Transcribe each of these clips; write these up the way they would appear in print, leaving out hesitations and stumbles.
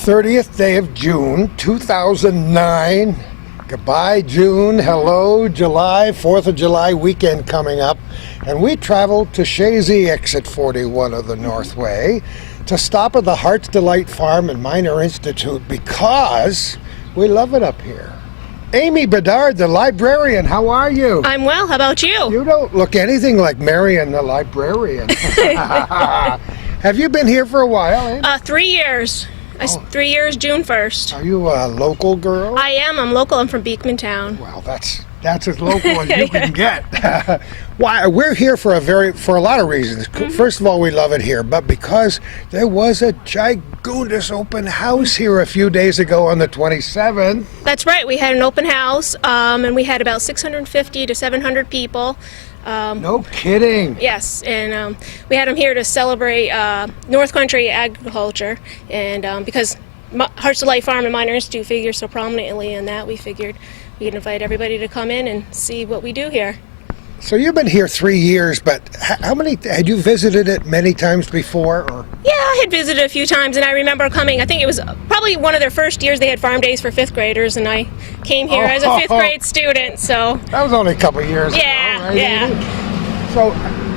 30th day of June, 2009. Goodbye, June. Hello, July. 4th of July weekend coming up. And we traveled to Shazy, exit 41 of the Northway, to stop at the Heart's Delight Farm and Minor Institute because we love it up here. Amy Bedard, the librarian, how are you? I'm well. How about you? You don't look anything like Marion, the librarian. Have you been here for a while, Amy? 3 years. 3 years, June 1st. Are you a local girl? I am. I'm local. I'm from Beekman Town. Well, that's as local as you can get. Why we're here for a lot of reasons. First of all, we love it here, but because there was a gigundous open house here a few days ago on the 27th. That's right. We had an open house, and we had about 650 to 700 people. No kidding. Yes, and we had them here to celebrate North Country agriculture, and because Heart's Delight Farm and Minor Institute figure so prominently in that, we figured we could invite everybody to come in and see what we do here. So you've been here 3 years, but how many, had you visited it many times before? Or? Yeah, I had visited a few times, and I remember coming, I think it was probably one of their first years they had farm days for 5th graders, and I came here as a 5th grade student, so. That was only a couple of years ago, right? Yeah. So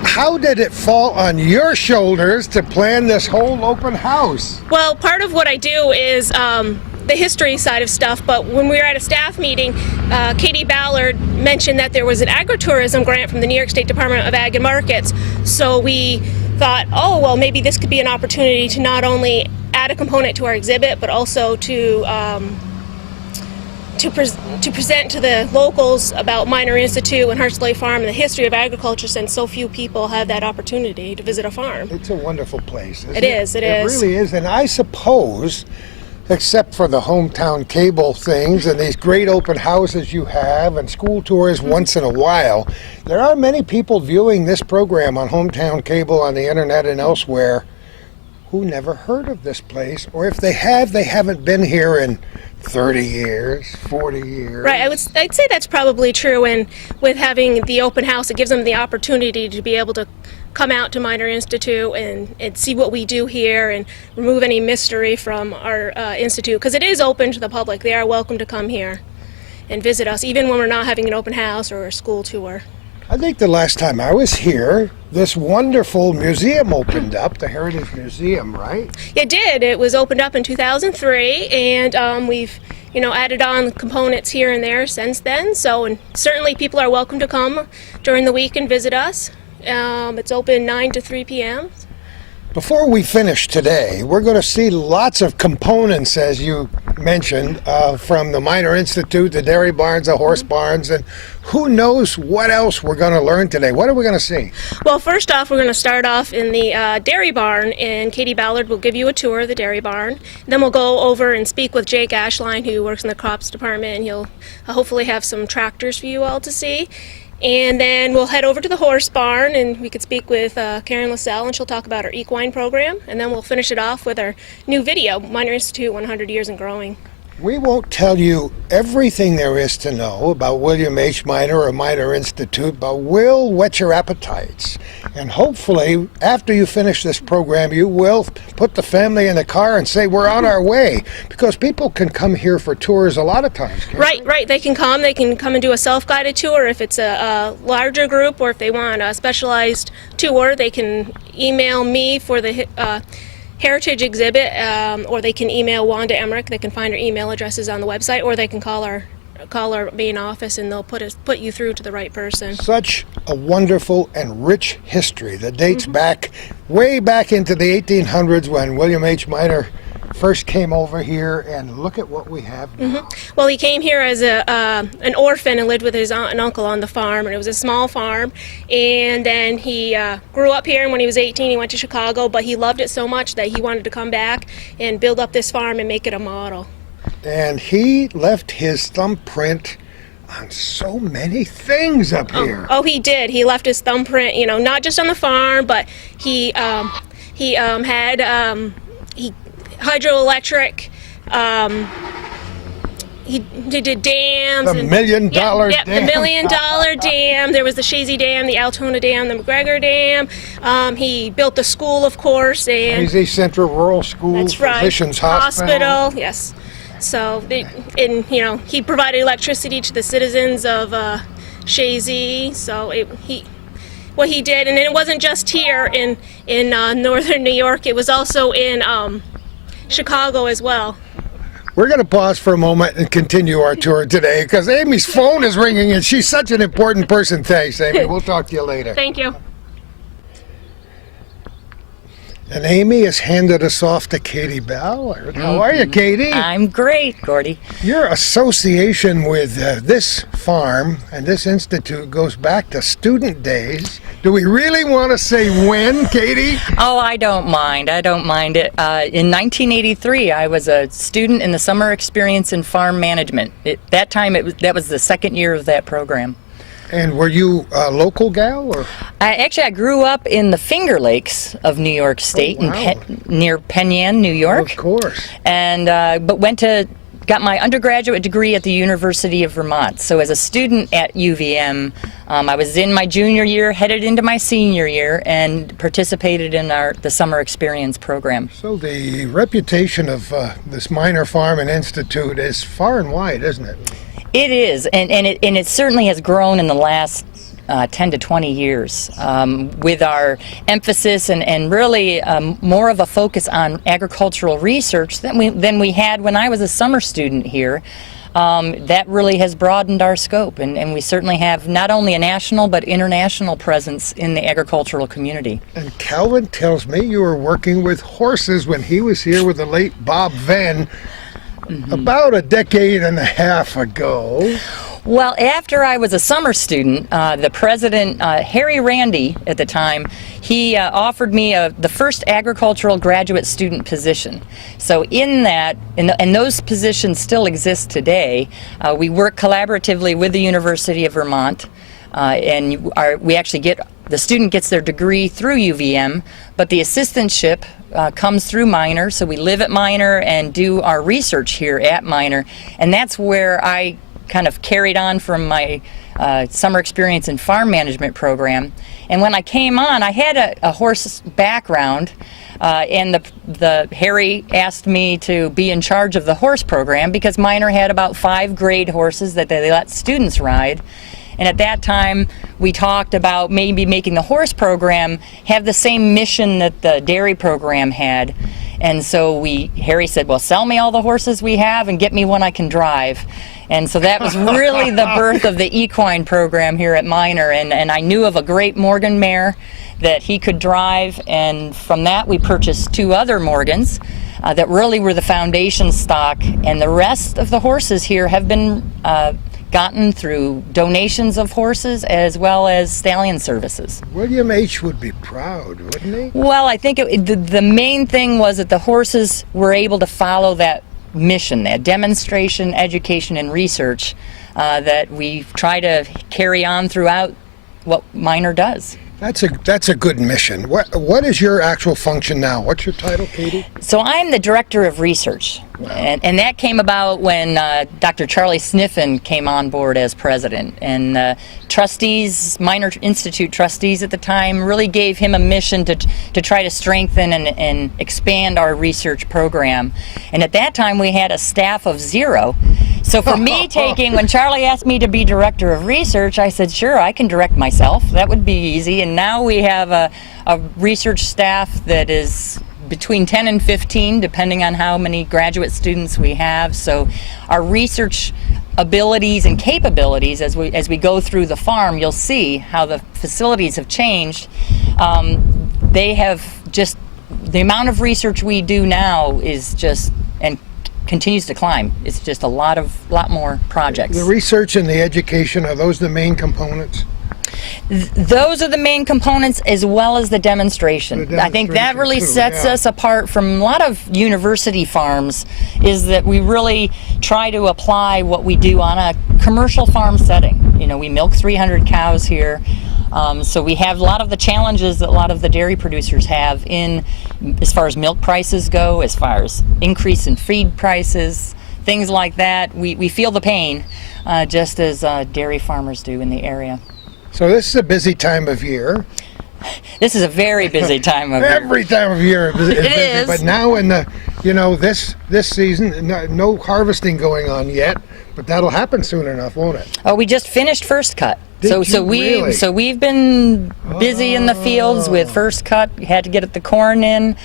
how did it fall on your shoulders to plan this whole open house? Well, part of what I do is the history side of stuff, but when we were at a staff meeting, Katie Ballard mentioned that there was an agritourism grant from the New York State Department of Ag and Markets, so we thought, oh, well, maybe this could be an opportunity to not only add a component to our exhibit, but also to present to the locals about Minor Institute and Heart's Delight Farm and the history of agriculture, since so few people have that opportunity to visit a farm. It's a wonderful place, isn't it? It is. It really is, and I suppose, except for the hometown cable things and these great open houses you have and school tours once in a while, there are many people viewing this program on hometown cable, on the internet and elsewhere, who never heard of this place, or if they have, they haven't been here in 30 years, 40 years. Right, I'd say that's probably true, and with having the open house, it gives them the opportunity to be able to come out to Minor Institute and see what we do here and remove any mystery from our institute, because it is open to the public. They are welcome to come here and visit us, even when we're not having an open house or a school tour. I think the last time I was here, this wonderful museum opened up, the Heritage Museum, right? It did. It was opened up in 2003, and we've added on components here and there since then. So, and certainly people are welcome to come during the week and visit us. It's open 9 to 3 p.m. Before we finish today, we're going to see lots of components, as you mentioned, from the Minor Institute, the dairy barns, the horse barns, and who knows what else we're going to learn today. What are we going to see? Well, first off, we're going to start off in the dairy barn, and Katie Ballard will give you a tour of the dairy barn. Then we'll go over and speak with Jake Ashline, who works in the crops department, and he'll hopefully have some tractors for you all to see. And then we'll head over to the horse barn, and we could speak with Karen LaSalle, and she'll talk about our equine program. And then we'll finish it off with our new video, Minor Institute 100 Years and Growing. We won't tell you everything there is to know about William H. Minor or Minor Institute, but we'll whet your appetites. And hopefully, after you finish this program, you will put the family in the car and say, we're on our way. Because people can come here for tours a lot of times, can't they? Right. They can come and do a self-guided tour if it's a larger group, or if they want a specialized tour, they can email me for the Heritage exhibit, or they can email Wanda Emmerich. They can find her email addresses on the website, or they can call our main office, and they'll put you through to the right person. Such a wonderful and rich history that dates back, way back into the 1800s when William H. Minor first came over here, and look at what we have now. Well, he came here as an orphan and lived with his aunt and uncle on the farm, and it was a small farm. And then he grew up here, and when he was 18, he went to Chicago, but he loved it so much that he wanted to come back and build up this farm and make it a model. And he left his thumbprint on so many things up here. Oh, he did. He left his thumbprint, not just on the farm, but he had hydroelectric he did dams. The million-dollar dam. The million-dollar dam. There was the Shazy Dam, the Altona Dam, the McGregor Dam. He built the school, of course, and Shazy Central Rural School, that's right. Physicians Hospital. Yes. So, he provided electricity to the citizens of Shazy. So what he did, and it wasn't just here in northern New York. It was also in Chicago as well. We're going to pause for a moment and continue our tour today because Amy's phone is ringing and she's such an important person. Thanks, Amy. We'll talk to you later. Thank you. And Amy has handed us off to Katie Ballard. How are you, Katie? I'm great, Gordy. Your association with this farm and this institute goes back to student days. Do we really want to say when, Katie? Oh, I don't mind. I don't mind it. In 1983, I was a student in the summer experience in farm management. That was the second year of that program. And were you a local gal? Or? I grew up in the Finger Lakes of New York State, near Penn Yan, New York. Of course. And but got my undergraduate degree at the University of Vermont. So as a student at UVM, I was in my junior year, headed into my senior year, and participated in the summer experience program. So the reputation of this minor farm and institute is far and wide, isn't it? It is, and it certainly has grown in the last 10 to 20 years with our emphasis and really more of a focus on agricultural research than we had when I was a summer student here. That really has broadened our scope, and we certainly have not only a national but international presence in the agricultural community. And Calvin tells me you were working with horses when he was here with the late Bob Venn. About a decade and a half ago. Well, after I was a summer student, the president, Harry Randy at the time, he offered me the first agricultural graduate student position. So in that, and those positions still exist today, we work collaboratively with the University of Vermont, and we actually the student gets their degree through UVM, but the assistantship comes through Minor, so we live at Minor and do our research here at Minor, and that's where I kind of carried on from my summer experience in farm management program. And when I came on, I had a horse background, and the Harry asked me to be in charge of the horse program because Minor had about 5 grade horses that they let students ride. And at that time, we talked about maybe making the horse program have the same mission that the dairy program had. And so Harry said, well, sell me all the horses we have and get me one I can drive. And so that was really the birth of the equine program here at Minor. And I knew of a great Morgan mare that he could drive. And from that, we purchased 2 other Morgans that really were the foundation stock. And the rest of the horses here have been gotten through donations of horses as well as stallion services. William H. would be proud, wouldn't he? Well, I think the main thing was that the horses were able to follow that mission, that demonstration, education, and research that we try to carry on throughout what Minor does. That's a good mission. What is your actual function now? What's your title, Katie? So I'm the director of research. Wow. And that came about when Dr. Charlie Sniffen came on board as president. And trustees, Minor Institute trustees at the time, really gave him a mission to try to strengthen and expand our research program. And at that time, we had a staff of 0. So for me when Charlie asked me to be director of research, I said, sure, I can direct myself. That would be easy. And now we have a research staff that is between 10 and 15, depending on how many graduate students we have. So our research abilities and capabilities, as we go through the farm, you'll see how the facilities have changed. They have just, the amount of research we do now is just, and continues to climb. It's just a lot more projects. The research and the education, are those the main components? Those are the main components, as well as the demonstration. I think that really sets us apart from a lot of university farms, is that we really try to apply what we do on a commercial farm setting. You know, we milk 300 cows here. So we have a lot of the challenges that a lot of the dairy producers have as far as milk prices go, as far as increase in feed prices, things like that. We feel the pain, just as dairy farmers do in the area. So this is a busy time of year. This is a very busy time of year. Every time of year is busy. is. But now in the, this season, no harvesting going on yet, but that'll happen soon enough, won't it? Oh, we just finished first cut. Really? We've been busy in the fields with first cut. We had to get the corn in.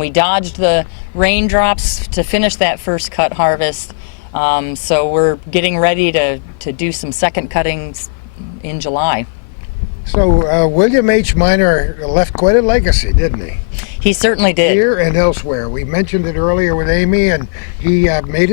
We dodged the raindrops to finish that first cut harvest. So we're getting ready to do some second cuttings in July. So William H. Miner left quite a legacy, didn't he? He certainly did. Here and elsewhere. We mentioned it earlier with Amy, and he made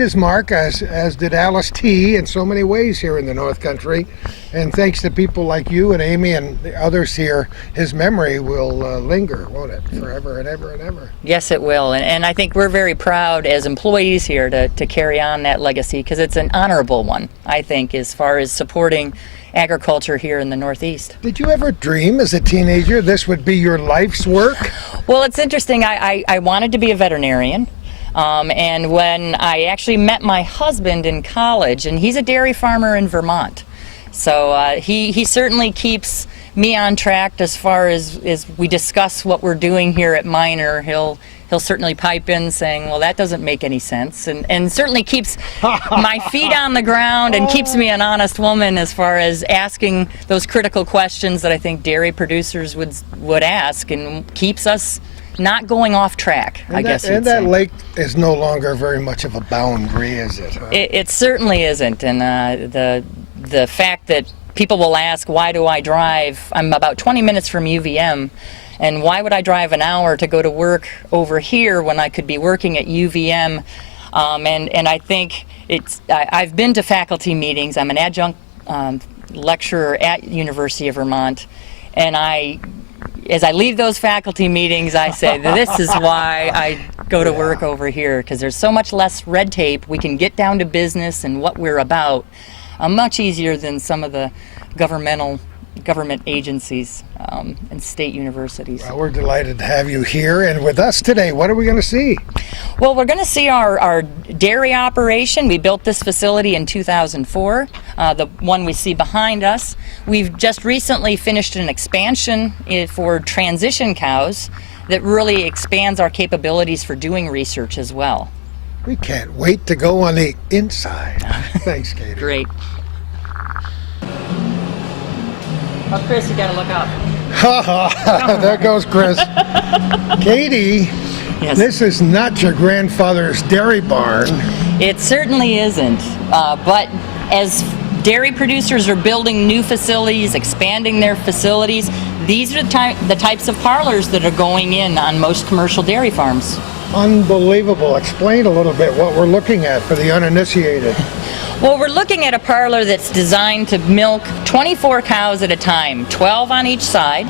his mark, as did Alice T. in so many ways here in the North Country. And thanks to people like you and Amy and the others here, his memory will linger, won't it? Forever and ever and ever. Yes, it will. And I think we're very proud as employees here to carry on that legacy, because it's an honorable one, I think, as far as supporting agriculture here in the Northeast. Did you ever dream as a teenager this would be your life's work? Well, it's interesting. I wanted to be a veterinarian. And when I actually met my husband in college, and he's a dairy farmer in Vermont, so he certainly keeps me on track as far as we discuss what we're doing here at Miner. He'll certainly pipe in saying, well, that doesn't make any sense, and certainly keeps my feet on the ground and keeps me an honest woman as far as asking those critical questions that I think dairy producers would ask, and keeps us not going off track, I guess you'd say. And that lake is no longer very much of a boundary, is it? Huh? It certainly isn't, and the fact that people will ask, why do I drive? I'm about 20 minutes from UVM, and why would I drive an hour to go to work over here when I could be working at UVM? And I think I've been to faculty meetings. I'm an adjunct lecturer at University of Vermont, and as I leave those faculty meetings, I say, this is why I go to work over here, because there's so much less red tape. We can get down to business and what we're about much easier than some of the government agencies and state universities. Well, we're delighted to have you here and with us today. What are we going to see? Well, we're going to see our dairy operation. We built this facility in 2004, the one we see behind us. We've just recently finished an expansion for transition cows that really expands our capabilities for doing research as well. We can't wait to go on the inside. Thanks, Katie. Great. Oh, Chris, you got to look up. Ha ha! There goes Chris. Katie, Yes. This is not your grandfather's dairy barn. It certainly isn't. But as dairy producers are building new facilities, expanding their facilities, these are the types of parlors that are going in on most commercial dairy farms. Unbelievable. Explain a little bit what we're looking at for the uninitiated. Well, we're looking at a parlor that's designed to milk 24 cows at a time, 12 on each side,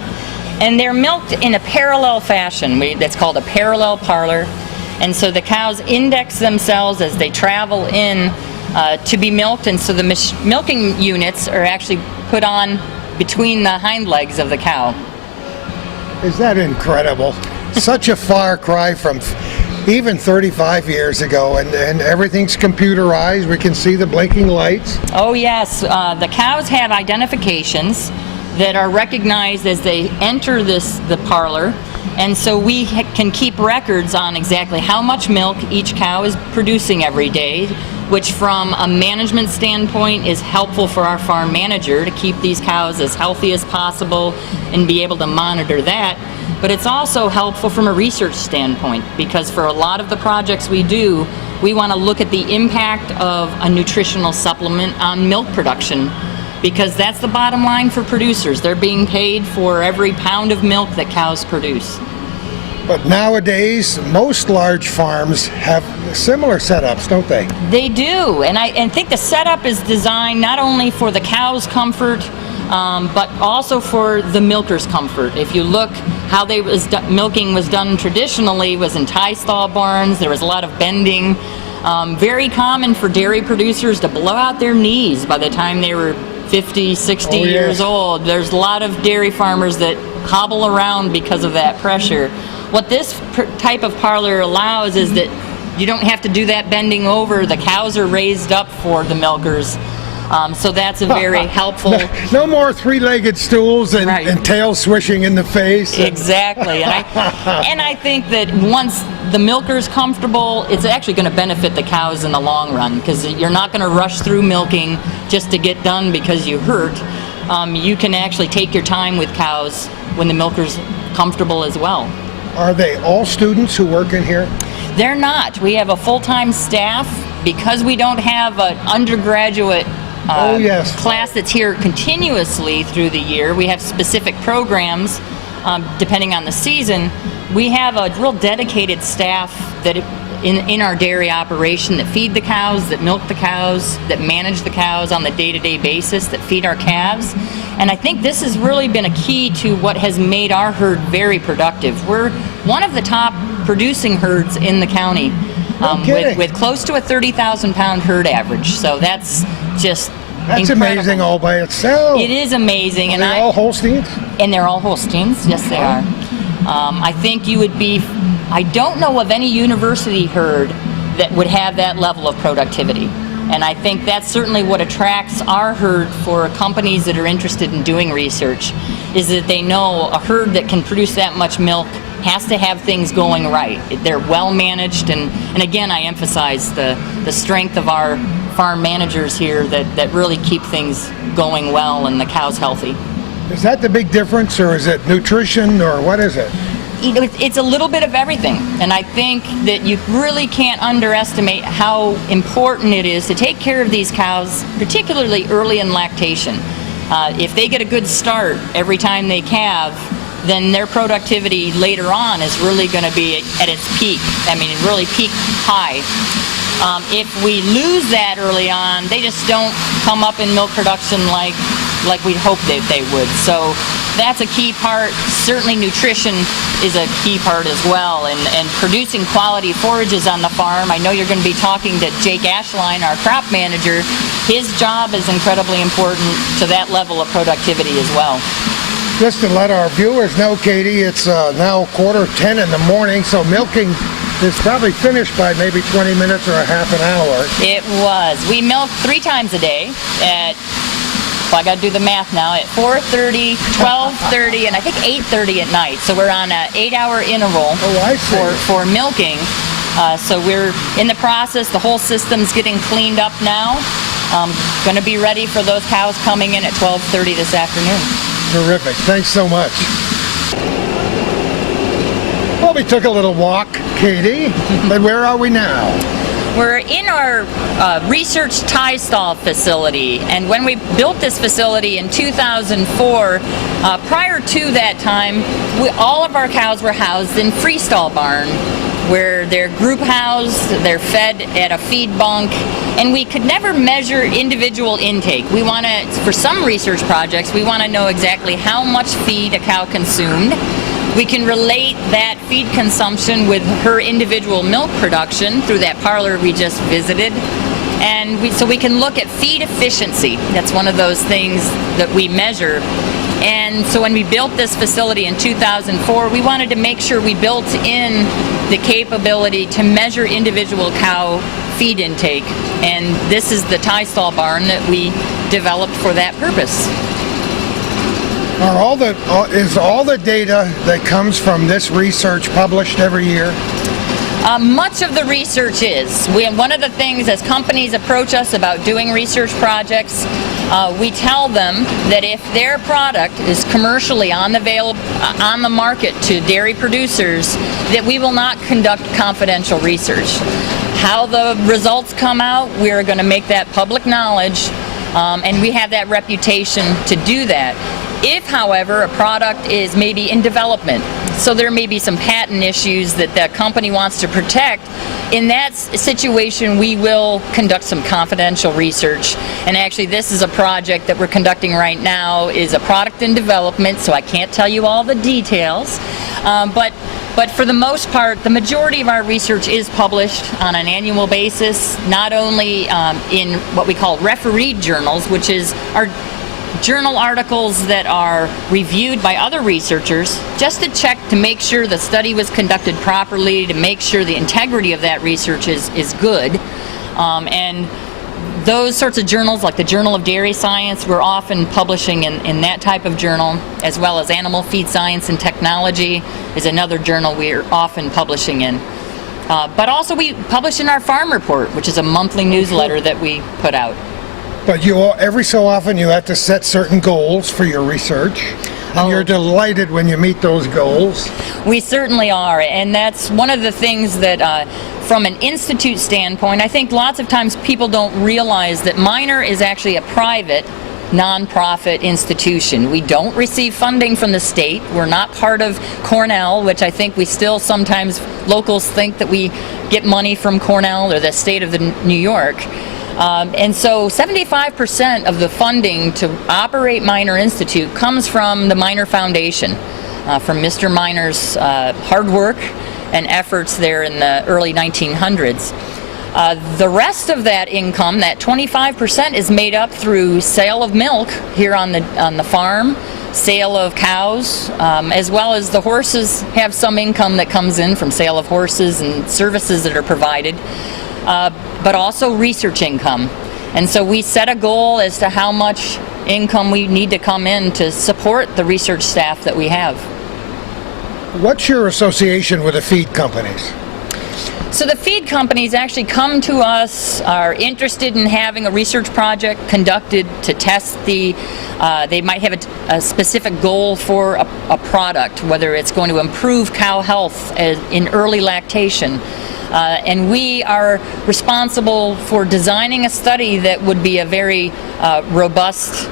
and they're milked in a parallel fashion. That's called a parallel parlor. And so the cows index themselves as they travel in to be milked, and so the milking units are actually put on between the hind legs of the cow. Is that incredible? Such a far cry from even 35 years ago, and everything's computerized. We can see the blinking lights. Oh yes, the cows have identifications that are recognized as they enter the parlor, and so we can keep records on exactly how much milk each cow is producing every day, which from a management standpoint is helpful for our farm manager to keep these cows as healthy as possible and be able to monitor that. But it's also helpful from a research standpoint, because for a lot of the projects we do, we want to look at the impact of a nutritional supplement on milk production, because that's the bottom line for producers. They're being paid for every pound of milk that cows produce. But nowadays, most large farms have similar setups, don't they? They do, and I think the setup is designed not only for the cow's comfort, but also for the milker's comfort. If you look how milking was done traditionally was in tie stall barns. There was a lot of bending. Very common for dairy producers to blow out their knees by the time they were 50, 60 years old. There's a lot of dairy farmers that hobble around because of that pressure. What this type of parlor allows is that you don't have to do that bending over. The cows are raised up for the milkers. So that's a very helpful... No more three-legged stools and, Right. and tail swishing in the face. Exactly. And I think that once the milker's comfortable, it's actually going to benefit the cows in the long run, because you're not going to rush through milking just to get done because you hurt. You can actually take your time with cows when the milker's comfortable as well. Are they all students who work in here? They're not. We have a full-time staff because we don't have an undergraduate Oh, yes. class that's here continuously through the year. We have specific programs depending on the season. We have a real dedicated staff that in our dairy operation that feed the cows, that milk the cows, that manage the cows on the day-to-day basis, that feed our calves. And I think this has really been a key to what has made our herd very productive. We're one of the top producing herds in the county. No kidding. With close to a 30,000 pound herd average. So that's just That's incredible. amazing all by itself. It is amazing. Are they all Holsteins? And they're all Holsteins. Yes, they are. I think you would be, I don't know of any university herd that would have that level of productivity. And I think that's certainly what attracts our herd for companies that are interested in doing research, is that they know a herd that can produce that much milk has to have things going right. They're well managed, and again, I emphasize the strength of our farm managers here that really keep things going well and the cows healthy. Is that the big difference, or is it nutrition, or what is it? It's a little bit of everything, and I think that you really can't underestimate how important it is to take care of these cows, particularly early in lactation. If they get a good start every time they calve, then their productivity later on is really going to be at its peak. I mean, really peak high. If we lose that early on, they just don't come up in milk production like we'd hope they would. So that's a key part. Certainly nutrition is a key part as well, and producing quality forages on the farm. I know you're going to be talking to Jake Ashline, our crop manager. His job is incredibly important to that level of productivity as well. Just to let our viewers know, Katie, it's now 9:45 in the morning, so milking is probably finished by maybe 20 minutes or a half an hour. It was. We milk 3 times a day at, well, I got to do the math now, at 4:30, 12:30, and I think 8:30 at night. So we're on an 8-hour interval Oh, I see. for milking. So we're in the process. The whole system's getting cleaned up now. Going to be ready for those cows coming in at 12:30 this afternoon. Terrific. Thanks so much. Well, we took a little walk, Katie, but where are we now? We're in our research tie stall facility, and when we built this facility in 2004, prior to that time, all of our cows were housed in freestall barn, where they're group housed, they're fed at a feed bunk, and we could never measure individual intake. We want to, for some research projects, we want to know exactly how much feed a cow consumed. We can relate that feed consumption with her individual milk production through that parlor we just visited. And so we can look at feed efficiency. That's one of those things that we measure. And so when we built this facility in 2004, we wanted to make sure we built in the capability to measure individual cow feed intake. And this is the tie stall barn that we developed for that purpose. Is all the data that comes from this research published every year? Much of the research is. One of the things as companies approach us about doing research projects, we tell them that if their product is commercially on the market to dairy producers, that we will not conduct confidential research. How the results come out, we're going to make that public knowledge, and we have that reputation to do that. If, however, a product is maybe in development, so there may be some patent issues that the company wants to protect, in that situation we will conduct some confidential research. And actually this is a project that we're conducting right now, is a product in development, so I can't tell you all the details. But for the most part, the majority of our research is published on an annual basis, not only in what we call refereed journals, which is our journal articles that are reviewed by other researchers just to check to make sure the study was conducted properly, to make sure the integrity of that research is good. And those sorts of journals, like the Journal of Dairy Science, we're often publishing in that type of journal, as well as Animal Feed Science and Technology is another journal we're often publishing in. But also we publish in our Farm Report, which is a monthly newsletter that we put out. But every so often you have to set certain goals for your research, and you're delighted when you meet those goals. We certainly are, and that's one of the things that from an institute standpoint, I think lots of times people don't realize that Miner is actually a private, nonprofit institution. We don't receive funding from the state. We're not part of Cornell, which I think we still sometimes, locals think that we get money from Cornell or the state of New York. And so 75% of the funding to operate Miner Institute comes from the Miner Foundation, from Mr. Miner's hard work and efforts there in the early 1900s. The rest of that income, that 25%, is made up through sale of milk here on the farm, sale of cows, as well as the horses have some income that comes in from sale of horses and services that are provided, but also research income. And so we set a goal as to how much income we need to come in to support the research staff that we have. What's your association with the feed companies? So the feed companies actually come to us, are interested in having a research project conducted to test they might have a specific goal for a product, whether it's going to improve cow health in early lactation. And we are responsible for designing a study that would be a very robust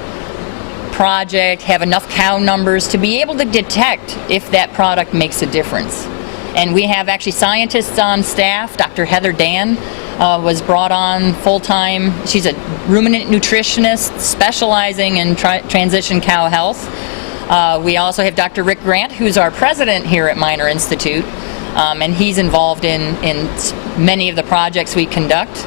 project, have enough cow numbers to be able to detect if that product makes a difference. And we have actually scientists on staff. Dr. Heather Dan was brought on full-time. She's a ruminant nutritionist specializing in transition cow health. We also have Dr. Rick Grant, who's our president here at Miner Institute, and he's involved in many of the projects we conduct.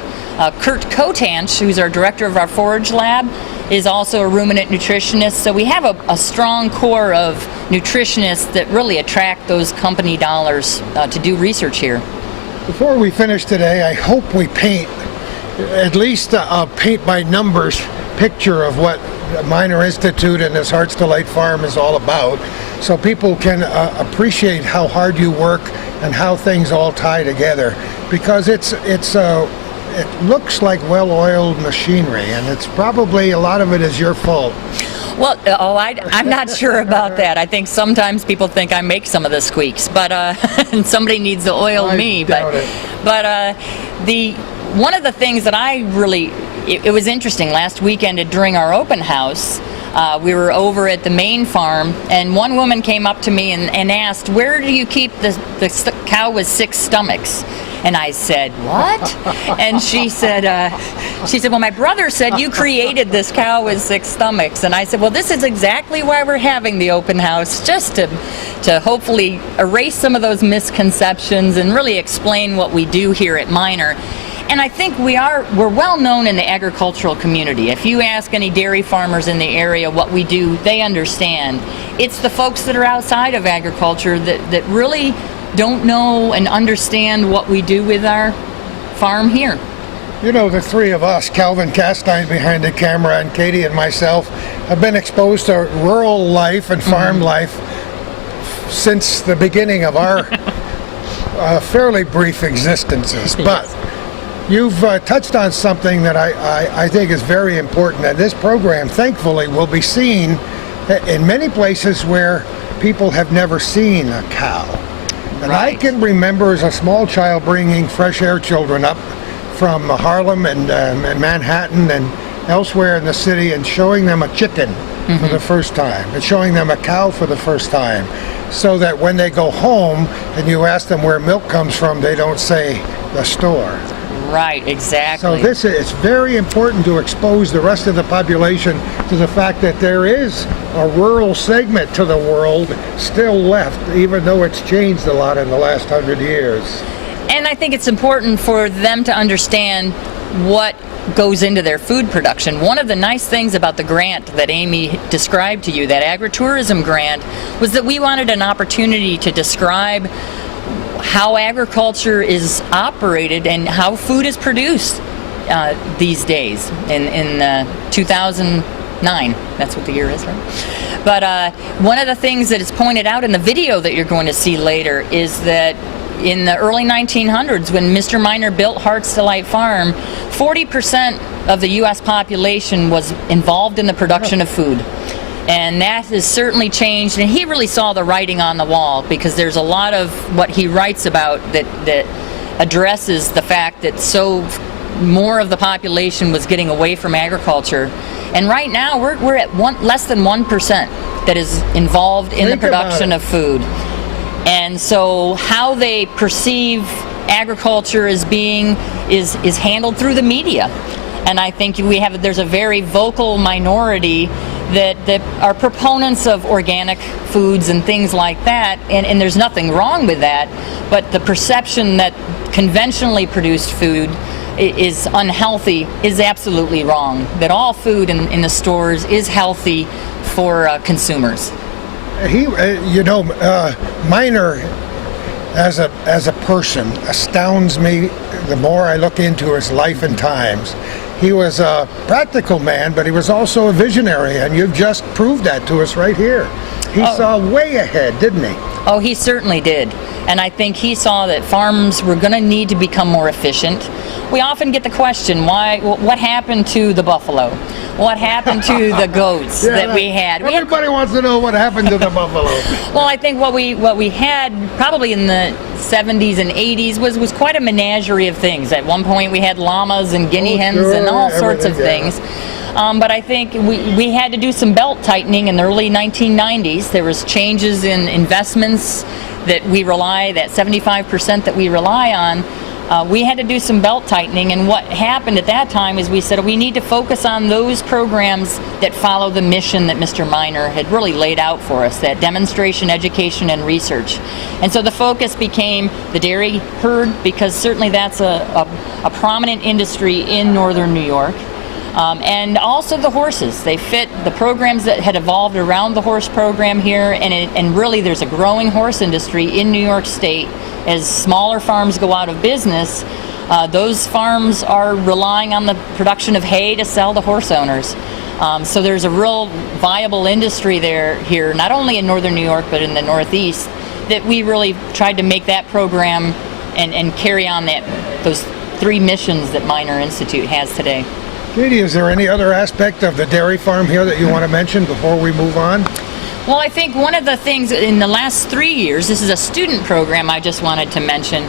Kurt Kotanch, who's our director of our forage lab, is also a ruminant nutritionist. So we have a strong core of nutritionists that really attract those company dollars to do research here. Before we finish today, I hope we paint at least a paint by numbers picture of what Miner Institute and this Heart's Delight Farm is all about, so people can appreciate how hard you work and how things all tie together, because it looks like well-oiled machinery, and it's probably a lot of it is your fault. Well, I'm not sure about that. I think sometimes people think I make some of the squeaks, but and somebody needs to oil me. Doubt it. But one of the things that it was interesting last weekend during our open house. We were over at the main farm, and one woman came up to me and asked, "Where do you keep the cow with 6 stomachs?" And I said, "What?" And she said, "Well, my brother said you created this cow with 6 stomachs." And I said, "Well, this is exactly why we're having the open house, just to hopefully erase some of those misconceptions and really explain what we do here at Miner." And I think we're well known in the agricultural community. If you ask any dairy farmers in the area what we do, they understand. It's the folks that are outside of agriculture that really don't know and understand what we do with our farm here. You know, the three of us, Calvin Castine behind the camera and Katie and myself, have been exposed to rural life and farm life since the beginning of our fairly brief existences. But you've touched on something that I think is very important, and this program, thankfully, will be seen in many places where people have never seen a cow. And Right. I can remember as a small child bringing fresh air children up from Harlem and Manhattan and elsewhere in the city and showing them a chicken for the first time and showing them a cow for the first time, so that when they go home and you ask them where milk comes from, they don't say the store. Right, exactly. So it's very important to expose the rest of the population to the fact that there is a rural segment to the world still left, even though it's changed a lot in the last 100 years. And I think it's important for them to understand what goes into their food production. One of the nice things about the grant that Amy described to you, that agritourism grant, was that we wanted an opportunity to describe how agriculture is operated and how food is produced these days in 2009. That's what the year is, right? But one of the things that is pointed out in the video that you're going to see later is that in the early 1900s, when Mr. Miner built Heart's Delight Farm, 40% of the U.S. population was involved in the production of food. And that has certainly changed, and he really saw the writing on the wall, because there's a lot of what he writes about that addresses the fact that more of the population was getting away from agriculture. And right now we're at less than 1% that is involved in the production of food. And so how they perceive agriculture as being is handled through the media. And I think there's a very vocal minority that are proponents of organic foods and things like that, and there's nothing wrong with that, but the perception that conventionally produced food is unhealthy is absolutely wrong. That all food in the stores is healthy for consumers. Miner as a person astounds me the more I look into his life and times. He was a practical man, but he was also a visionary, and you've just proved that to us right here. He saw way ahead, didn't he? Oh, he certainly did. And I think he saw that farms were going to need to become more efficient. We often get the question, what happened to the buffalo? What happened to the goats that we had? Everybody wants to know what happened to the buffalo. Well, I think what we had probably in the 70s and 80s was quite a menagerie of things. At one point we had llamas and guinea hens and all sorts of things. But I think we had to do some belt tightening in the early 1990s. There was changes in investments that 75% that we rely on. We had to do some belt tightening, and what happened at that time is we said we need to focus on those programs that follow the mission that Mr. Miner had really laid out for us, that demonstration, education, and research. And so the focus became the dairy herd, because certainly that's a prominent industry in northern New York. And also the horses. They fit the programs that had evolved around the horse program here, and really there's a growing horse industry in New York State. As smaller farms go out of business, those farms are relying on the production of hay to sell to horse owners. So there's a real viable industry here, not only in northern New York, but in the Northeast, that we really tried to make that program and carry on those three missions that Miner Institute has today. Katie, is there any other aspect of the dairy farm here that you want to mention before we move on? Well, I think one of the things in the last 3 years, this is a student program I just wanted to mention,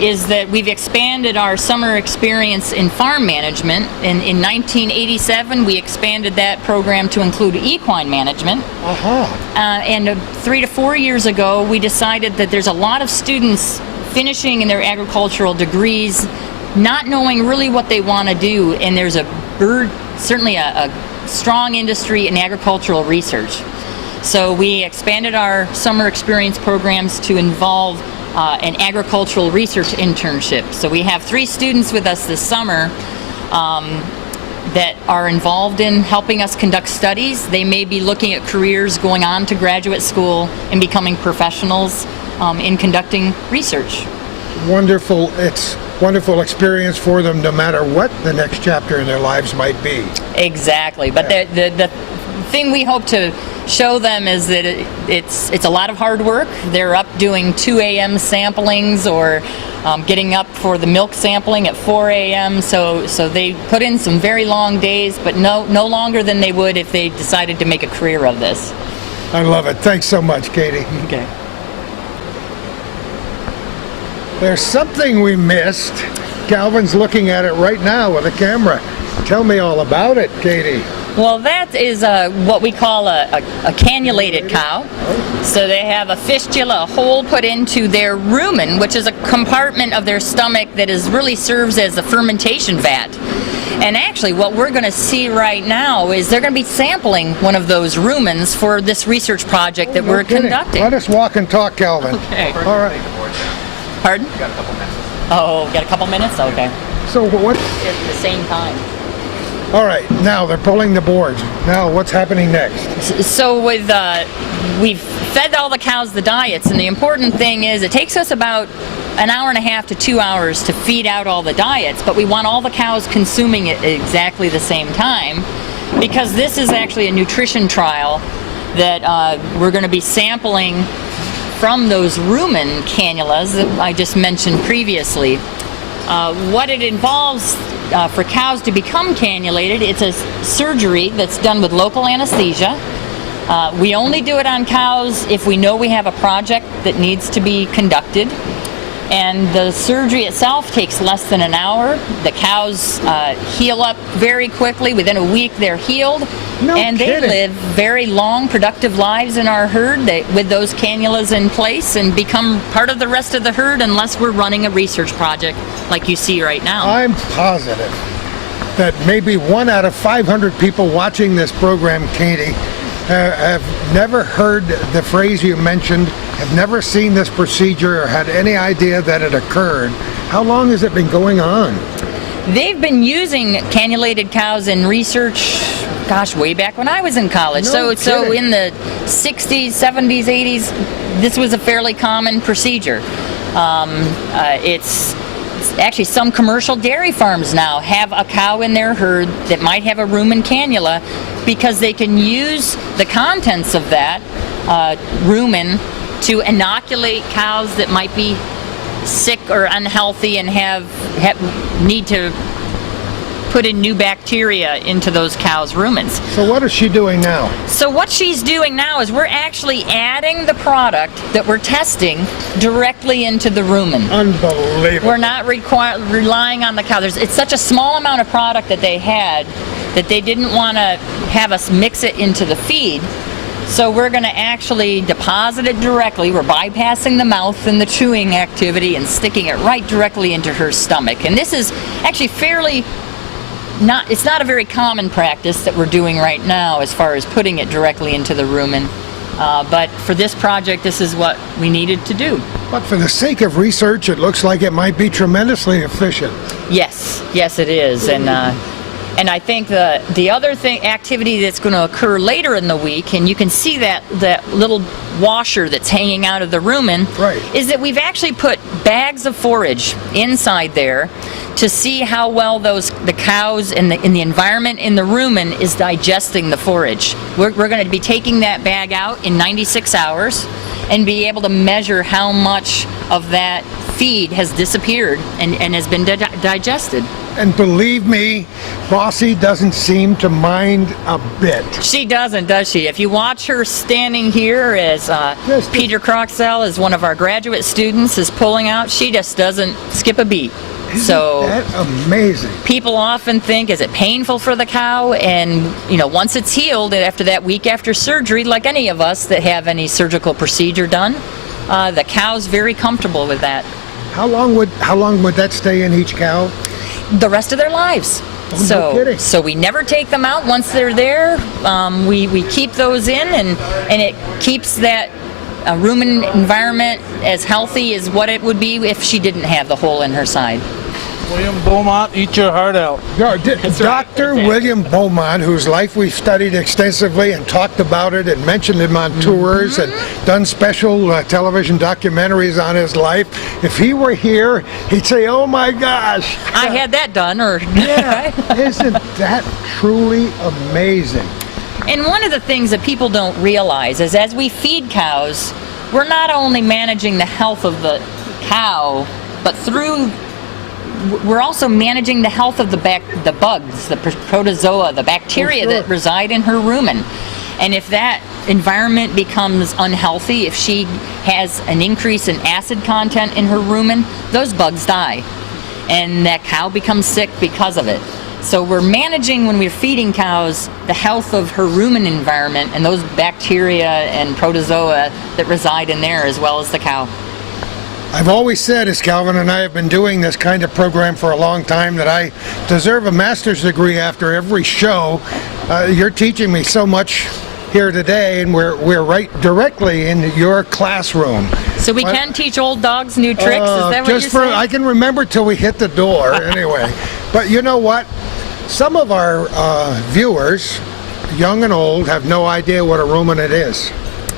is that we've expanded our summer experience in farm management. In 1987, we expanded that program to include equine management. And 3 to 4 years ago, we decided that there's a lot of students finishing in their agricultural degrees, not knowing really what they want to do, and there's certainly a strong industry in agricultural research. So we expanded our summer experience programs to involve an agricultural research internship. So we have 3 students with us this summer that are involved in helping us conduct studies. They may be looking at careers going on to graduate school and becoming professionals in conducting research. Wonderful. It's wonderful experience for them, no matter what the next chapter in their lives might be. Exactly. But the thing we hope to show them is that it's a lot of hard work. They're up doing 2 a.m. samplings, or getting up for the milk sampling at 4 a.m. So they put in some very long days, but no longer than they would if they decided to make a career of this. I love it. Thanks so much, Katie. Okay. There's something we missed. Calvin's looking at it right now with a camera. Tell me all about it, Katie. Well, that is what we call a cannulated cow. So they have a fistula, a hole put into their rumen, which is a compartment of their stomach that really serves as a fermentation vat. And actually what we're going to see right now is they're going to be sampling one of those rumens for this research project that we're conducting. Let us walk and talk, Calvin. Okay. All right. Pardon? Got a couple minutes. Oh, got a couple minutes? Okay. So what? at the same time. All right, now they're pulling the boards. Now what's happening next? So we've fed all the cows the diets, and the important thing is it takes us about an hour and a half to 2 hours to feed out all the diets, but we want all the cows consuming it at exactly the same time, because this is actually a nutrition trial that we're going to be sampling from those rumen cannulas that I just mentioned previously. What it involves for cows to become cannulated, it's a surgery that's done with local anesthesia. We only do it on cows if we know we have a project that needs to be conducted. And the surgery itself takes less than an hour. The cows heal up very quickly. Within a week, they're healed. No and kidding. They live very long, productive lives in our herd with those cannulas in place, and become part of the rest of the herd unless we're running a research project like you see right now. I'm positive that maybe 1 out of 500 people watching this program, Katie, have never heard the phrase you mentioned, have never seen this procedure or had any idea that it occurred. How long has it been going on? They've been using cannulated cows in research, gosh, way back when I was in college. No So kidding. in the 60s, 70s, 80s, this was a fairly common procedure. It's actually, some commercial dairy farms now have a cow in their herd that might have a rumen cannula, because they can use the contents of that rumen to inoculate cows that might be sick or unhealthy and need to put in new bacteria into those cows' rumens. So what is she doing now? So what she's doing now is we're actually adding the product that we're testing directly into the rumen. Unbelievable. We're not relying on the cow. It's such a small amount of product that they had that they didn't want to have us mix it into the feed. So we're going to actually deposit it directly. We're bypassing the mouth and the chewing activity and sticking it right directly into her stomach. And this is actually it's not a very common practice that we're doing right now as far as putting it directly into the rumen. But for this project, this is what we needed to do. But for the sake of research, it looks like it might be tremendously efficient. Yes, it is. And I think the other activity that's going to occur later in the week, and you can see that little washer that's hanging out of the rumen, Right. is that we've actually put bags of forage inside there to see how well the cows in the environment in the rumen is digesting the forage. We're going to be taking that bag out in 96 hours and be able to measure how much of that feed has disappeared and has been digested. And believe me, Bossy doesn't seem to mind a bit. She doesn't, does she? If you watch her standing here as Peter Croxell, as one of our graduate students, is pulling out, she just doesn't skip a beat. Isn't that amazing? People often think, is it painful for the cow? And once it's healed, after that week after surgery, like any of us that have any surgical procedure done, the cow's very comfortable with that. How long would that stay in each cow? The rest of their lives. Oh, no kidding. So we never take them out once they're there. We keep those in, and it keeps that rumen environment as healthy as what it would be if she didn't have the hole in her side. William Beaumont, eat your heart out. Dr. William Beaumont, whose life we've studied extensively and talked about it and mentioned him on tours and done special television documentaries on his life. If he were here, he'd say, "Oh my gosh, I had that done." yeah, isn't that truly amazing?" And one of the things that people don't realize is as we feed cows, we're not only managing the health of the cow, but we're also managing the health of the bugs, the protozoa, the bacteria that reside in her rumen. And if that environment becomes unhealthy, if she has an increase in acid content in her rumen, those bugs die. And that cow becomes sick because of it. So we're managing, when we're feeding cows, the health of her rumen environment and those bacteria and protozoa that reside in there, as well as the cow. I've always said, as Calvin and I have been doing this kind of program for a long time, that I deserve a master's degree after every show. You're teaching me so much here today, and we're right directly in your classroom. So we can teach old dogs new tricks? Is that what you're Just for saying? I can remember till we hit the door anyway. But you know what? Some of our viewers, young and old, have no idea what a ruminant is.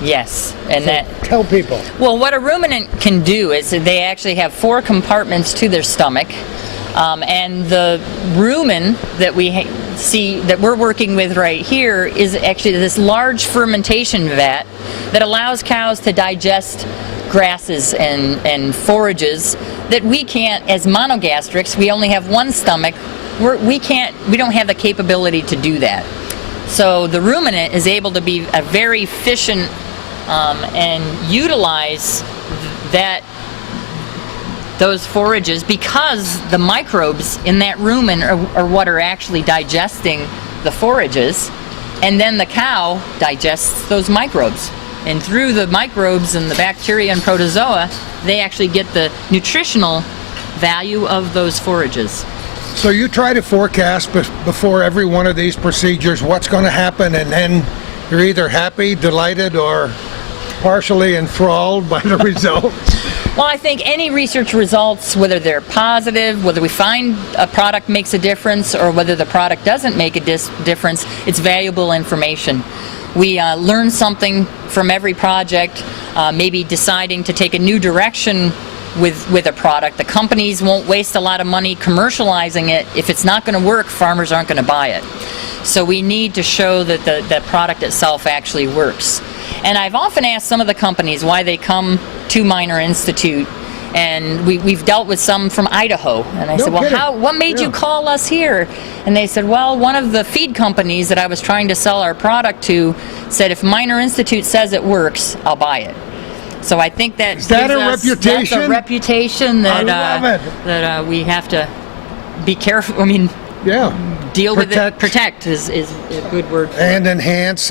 Yes, and that. Tell people. Well, what a ruminant can do is they actually have 4 compartments to their stomach, and the rumen that we see that we're working with right here is actually this large fermentation vat that allows cows to digest grasses and forages that we can't, as monogastrics. We only have one stomach. We don't have the capability to do that. So the ruminant is able to be a very efficient and utilize those forages, because the microbes in that rumen are what are actually digesting the forages, and then the cow digests those microbes. And through the microbes and the bacteria and protozoa, they actually get the nutritional value of those forages. So you try to forecast before every one of these procedures what's going to happen, and then you're either happy, delighted, or partially enthralled by the results. Well, I think any research results, whether they're positive, whether we find a product makes a difference, or whether the product doesn't make a difference, it's valuable information. We learn something from every project, maybe deciding to take a new direction with a product. The companies won't waste a lot of money commercializing it. If it's not going to work, farmers aren't going to buy it. So we need to show that the product itself actually works. And I've often asked some of the companies why they come to Minor Institute, and we've dealt with some from Idaho. And I said, well, what made you call us here? And they said, well, one of the feed companies that I was trying to sell our product to said, if Minor Institute says it works, I'll buy it. So I think that is that gives a us, reputation? That's a reputation that I love it. that we have to be careful. I mean, deal with it. Protect is a good word for and it. enhance.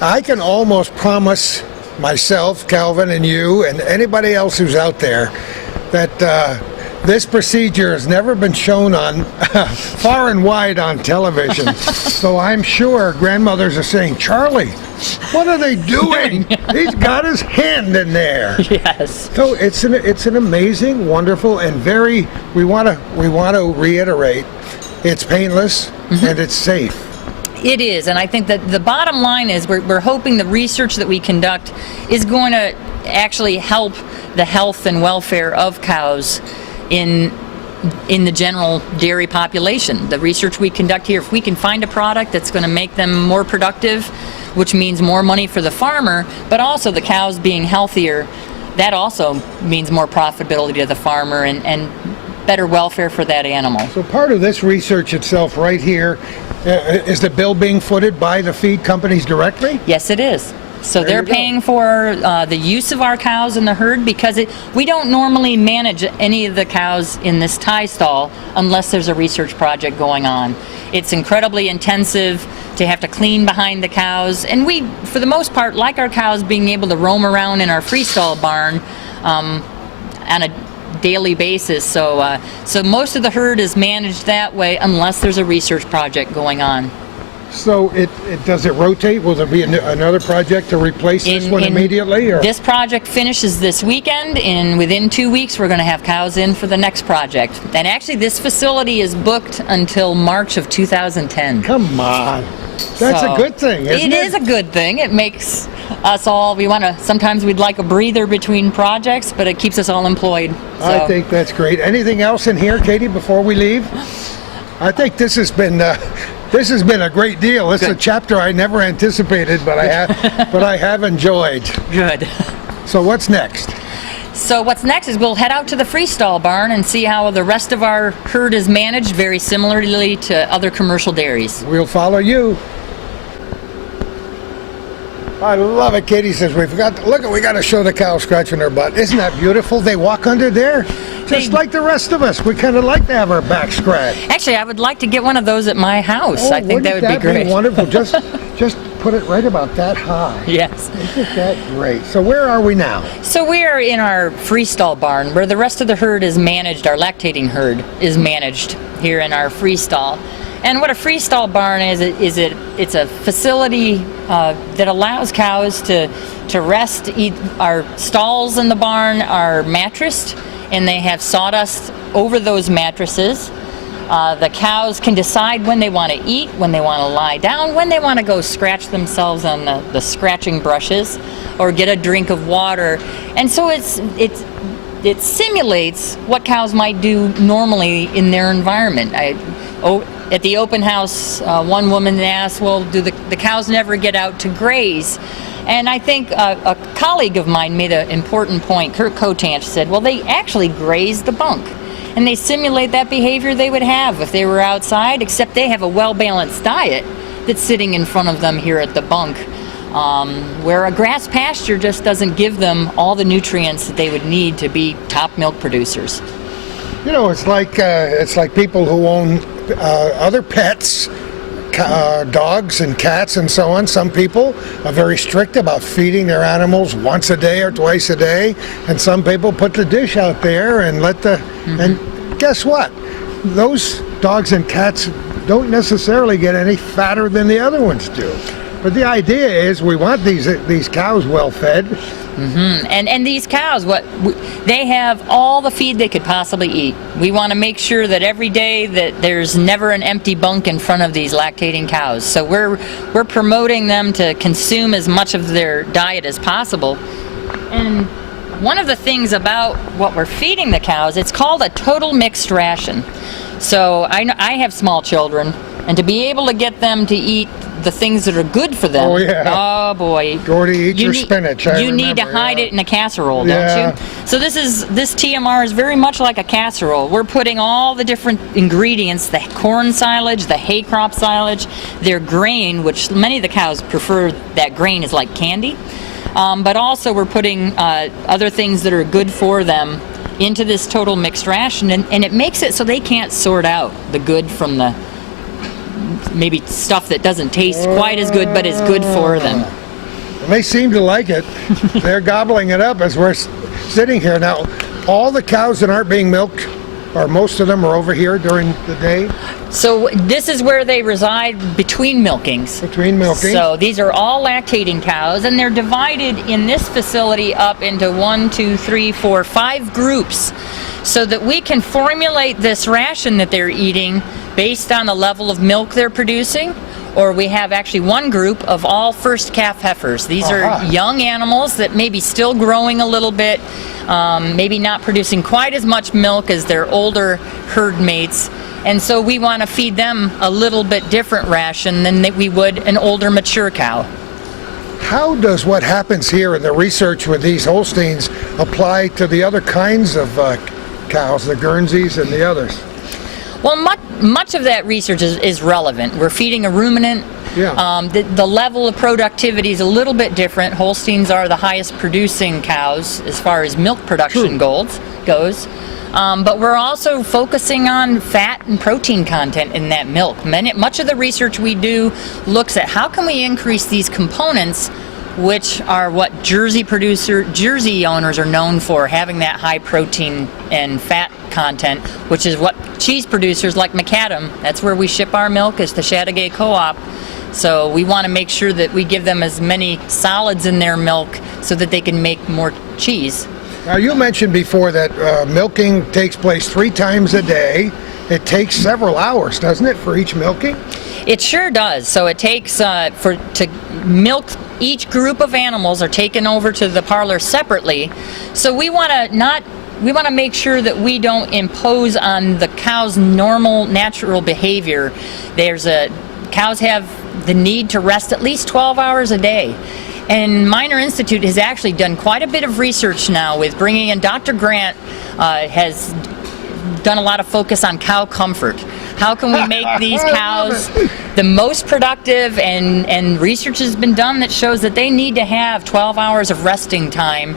I can almost promise myself, Calvin, and you, and anybody else who's out there, that this procedure has never been shown on far and wide on television. So I'm sure grandmothers are saying, Charlie, what are they doing? He's got his hand in there. Yes. So it's an amazing, wonderful, and very. We want to reiterate, it's painless and it's safe. It is, and I think that the bottom line is we're hoping the research that we conduct is going to actually help the health and welfare of cows in the general dairy population. The research we conduct here, if we can find a product that's going to make them more productive, which means more money for the farmer, but also the cows being healthier, that also means more profitability to the farmer and better welfare for that animal. So part of this research itself right here, is the bill being footed by the feed companies directly? Yes, it is. So There they're you go. paying for the use of our cows in the herd, because we don't normally manage any of the cows in this tie stall unless there's a research project going on. It's incredibly intensive to have to clean behind the cows, and we, for the most part, like our cows being able to roam around in our freestall barn on a daily basis. So most of the herd is managed that way unless there's a research project going on. So does it rotate? Will there be another project to replace this one immediately? Or? This project finishes this weekend, and within 2 weeks we're going to have cows in for the next project. And actually this facility is booked until March of 2010. Come on. That's a good thing, isn't it? It is a good thing. It makes us all, sometimes we'd like a breather between projects, but it keeps us all employed. So. I think that's great. Anything else in here, Katie, before we leave? I think this has been a great deal. It's a chapter I never anticipated, but I have enjoyed. Good. So what's next? So what's next is we'll head out to the freestall barn and see how the rest of our herd is managed, very similarly to other commercial dairies. We'll follow you. I love it. Katie says we got to show the cow scratching their butt. Isn't that beautiful? They walk under there just like the rest of us. We kind of like to have our back scratched. Actually, I would like to get one of those at my house. I think that would be great. Be wonderful. Just put it right about that high. Yes. Isn't that great? So where are we now? So we are in our freestall barn where the rest of the herd is managed. Our lactating herd is managed here in our freestall. And what a freestall barn is it's a facility that allows cows to rest. Our stalls in the barn are mattressed, and they have sawdust over those mattresses. The cows can decide when they want to eat, when they want to lie down, when they want to go scratch themselves on the scratching brushes, or get a drink of water. And so it simulates what cows might do normally in their environment. At the open house, one woman asked, well, do the cows never get out to graze? And I think a colleague of mine made an important point. Kurt Kotanch said, well, they actually graze the bunk. And they simulate that behavior they would have if they were outside, except they have a well-balanced diet that's sitting in front of them here at the bunk, where a grass pasture just doesn't give them all the nutrients that they would need to be top milk producers. You know, it's like people who own other pets, dogs and cats and so on. Some people are very strict about feeding their animals once a day or twice a day, and some people put the dish out there and let the and guess what? Those dogs and cats don't necessarily get any fatter than the other ones do. But the idea is we want these cows well fed. And these cows, they have all the feed they could possibly eat. We want to make sure that every day that there's never an empty bunk in front of these lactating cows. So we're promoting them to consume as much of their diet as possible. And one of the things about what we're feeding the cows, it's called a total mixed ration. So I have small children, and to be able to get them to eat the things that are good for them. Oh, yeah. Oh, boy. Gordy, eat your spinach. You need to hide it in a casserole, don't you? So this TMR is very much like a casserole. We're putting all the different ingredients, the corn silage, the hay crop silage, their grain, which many of the cows prefer that grain is like candy. But also we're putting other things that are good for them into this total mixed ration, and it makes it so they can't sort out the good from the maybe stuff that doesn't taste quite as good but is good for them. Well, they seem to like it. They're gobbling it up as we're sitting here. Now, all the cows that aren't being milked, or most of them, are over here during the day? So this is where they reside between milkings. Between milking. So these are all lactating cows, and they're divided in this facility up into 5 groups, so that we can formulate this ration that they're eating based on the level of milk they're producing. Or we have actually one group of all first calf heifers. These are young animals that may be still growing a little bit, maybe not producing quite as much milk as their older herd mates. And so we want to feed them a little bit different ration than we would an older mature cow. How does what happens here in the research with these Holsteins apply to the other kinds of cows, the Guernseys and the others? Well, much of that research is relevant. We're feeding a ruminant. Yeah. The level of productivity is a little bit different. Holsteins are the highest producing cows as far as milk production goes. But we're also focusing on fat and protein content in that milk. Much of the research we do looks at how can we increase these components, which are what Jersey owners are known for, having that high protein and fat content, which is what cheese producers like Macadam, that's where we ship our milk, is the Chateauguay Co-op. So we want to make sure that we give them as many solids in their milk so that they can make more cheese. Now, you mentioned before that milking takes place 3 times a day. It takes several hours, doesn't it, for each milking? It sure does. So it takes to milk. Each group of animals are taken over to the parlor separately. So we want to make sure that we don't impose on the cow's normal, natural behavior. Cows have the need to rest at least 12 hours a day. And Minor Institute has actually done quite a bit of research now with bringing in Dr. Grant, has done a lot of focus on cow comfort. How can we make these cows the most productive? And research has been done that shows that they need to have 12 hours of resting time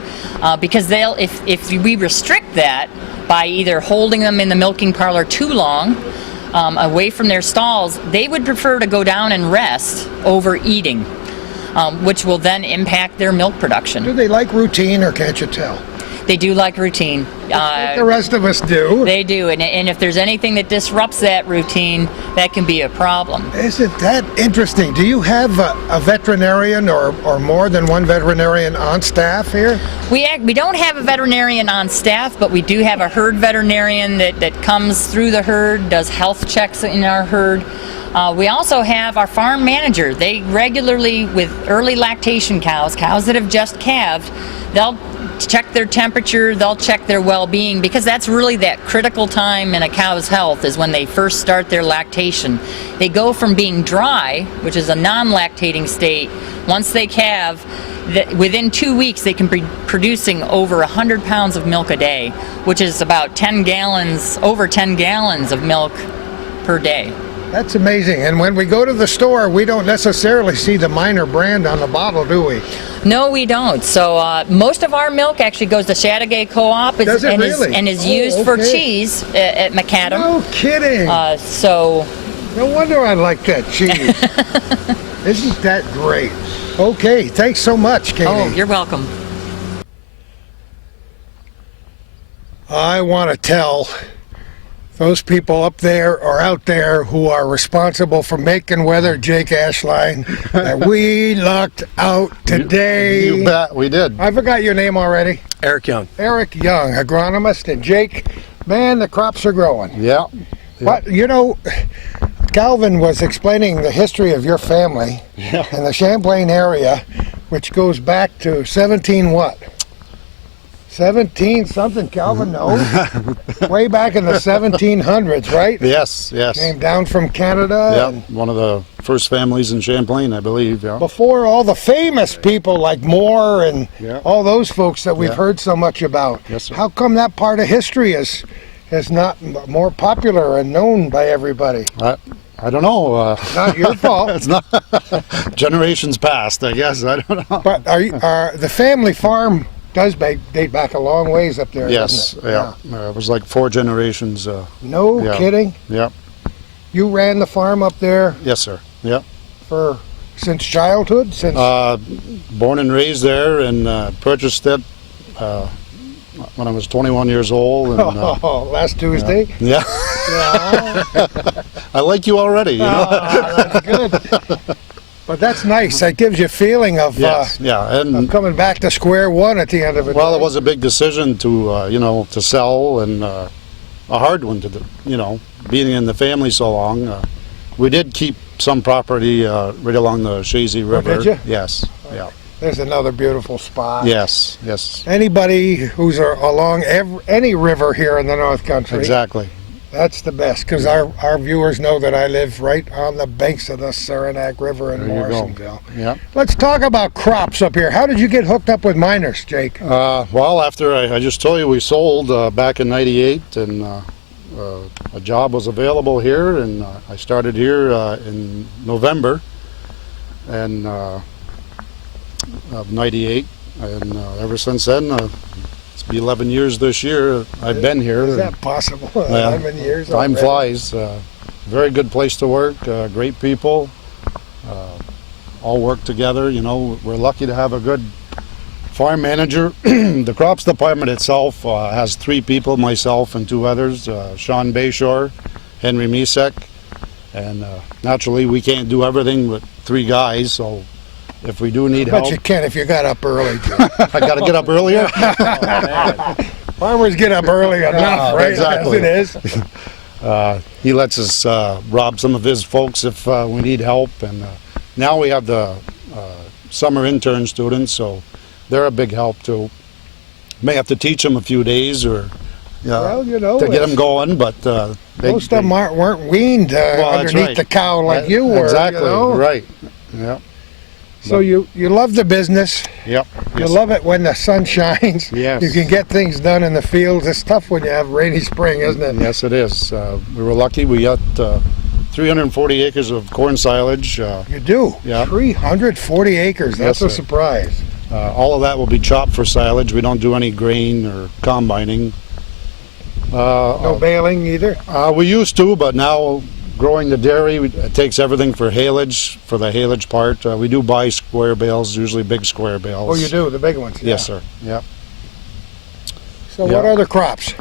because if we restrict that by either holding them in the milking parlor too long, away from their stalls, they would prefer to go down and rest over eating, which will then impact their milk production. Do they like routine, or can't you tell? They do like routine. The rest of us do. They do, and if there's anything that disrupts that routine, that can be a problem. Isn't that interesting? Do you have a veterinarian or more than one veterinarian on staff here? We don't have a veterinarian on staff, but we do have a herd veterinarian that comes through the herd, does health checks in our herd. We also have our farm manager. They regularly, with early lactation cows that have just calved, they'll check their temperature, they'll check their well-being, because that's really that critical time in a cow's health is when they first start their lactation. They go from being dry, which is a non-lactating state, once they calve, within 2 weeks they can be producing over 100 pounds of milk a day, which is about 10 gallons, over 10 gallons of milk per day. That's amazing. And when we go to the store, we don't necessarily see the Minor brand on the bottle, do we? No, we don't. So most of our milk actually goes to Chateauguay Co-op Does it really? and is used for cheese at Macadam. No kidding. So no wonder I like that cheese. Isn't that great? Okay, thanks so much, Katie. Oh, you're welcome. I want to tell those people up there or out there who are responsible for making weather, Jake Ashline, that we lucked out today. You bet, we did. I forgot your name already. Eric Young. Eric Young, agronomist, and Jake, man, the crops are growing. Yeah. But, you know, Calvin was explaining the history of your family in the Champlain area, which goes back to 17 what? 17 something, Calvin knows. Way back in the 1700s, right? Yes, yes. Came down from Canada. Yeah, And one of the first families in Champlain, I believe. Yeah. before all the famous people like Moore and Yeah. all those folks that we've Yeah. heard so much about. Yes, sir. How come that part of history is not more popular and known by everybody? I don't know. Not your fault. It's not generations past, I guess. I don't know. But are the family farm does date back a long ways up there, Yes, doesn't it? yeah. It was like 4 generations. No Yeah. kidding? Yeah. You ran the farm up there Yes, sir. Yeah. since childhood? Since Born and raised there, and purchased it when I was 21 years old. And, last Tuesday? yeah. Yeah. I like you already. You know? That's good. But that's nice. That gives you a feeling of, Yes. Yeah. And coming back to square one at the end of it. well, it was a big decision to, to sell, and a hard one to, being in the family so long. We did keep some property right along the Shazy River. did you? Yes. Yeah. There's another beautiful spot. Yes. Yes. Anybody who's along any river here in the North Country, Exactly. that's the best, because our viewers know that I live right on the banks of the Saranac River in There you go. Morrisonville. Yeah. Let's talk about crops up here. How did you get hooked up with miners, Jake? Well, after I just told you we sold back in '98, and a job was available here, and I started here in November and of '98, and ever since then, it's been 11 years this year I've been here. Is that possible? Yeah. 11 years Time already? flies. Very good place to work. Great people. All work together. You know, we're lucky to have a good farm manager. The crops department itself has 3 people, myself and 2 others, Sean Bayshore, Henry Misek, and naturally we can't do everything with 3 guys, so if we do need help, But you can if you got up early. I got to get up earlier. Farmers get up early enough, right? exactly. As it is. He lets us rob some of his folks if we need help, and now we have the summer intern students, so they're a big help too. May have to teach them a few days or Well, you know, to get them going, but most of them weren't weaned that's underneath right. the cow like you were. Exactly, you know? right. Yeah. So you love the business. Yep. You Yes. love it when the sun shines. Yes. You can get things done in the fields. It's tough when you have rainy spring, isn't it? Yes, it is. We were lucky. We got 340 acres of corn silage. You do. Yeah. 340 acres. That's Yes, a sir. surprise. All of that will be chopped for silage. We don't do any grain or combining. No baling either. We used to, but now growing the dairy, it takes everything for haylage, for the haylage part. We do buy square bales, usually big square bales. Oh, you do, the big ones. Yes, sir. Yep. So what Yeah. other crops?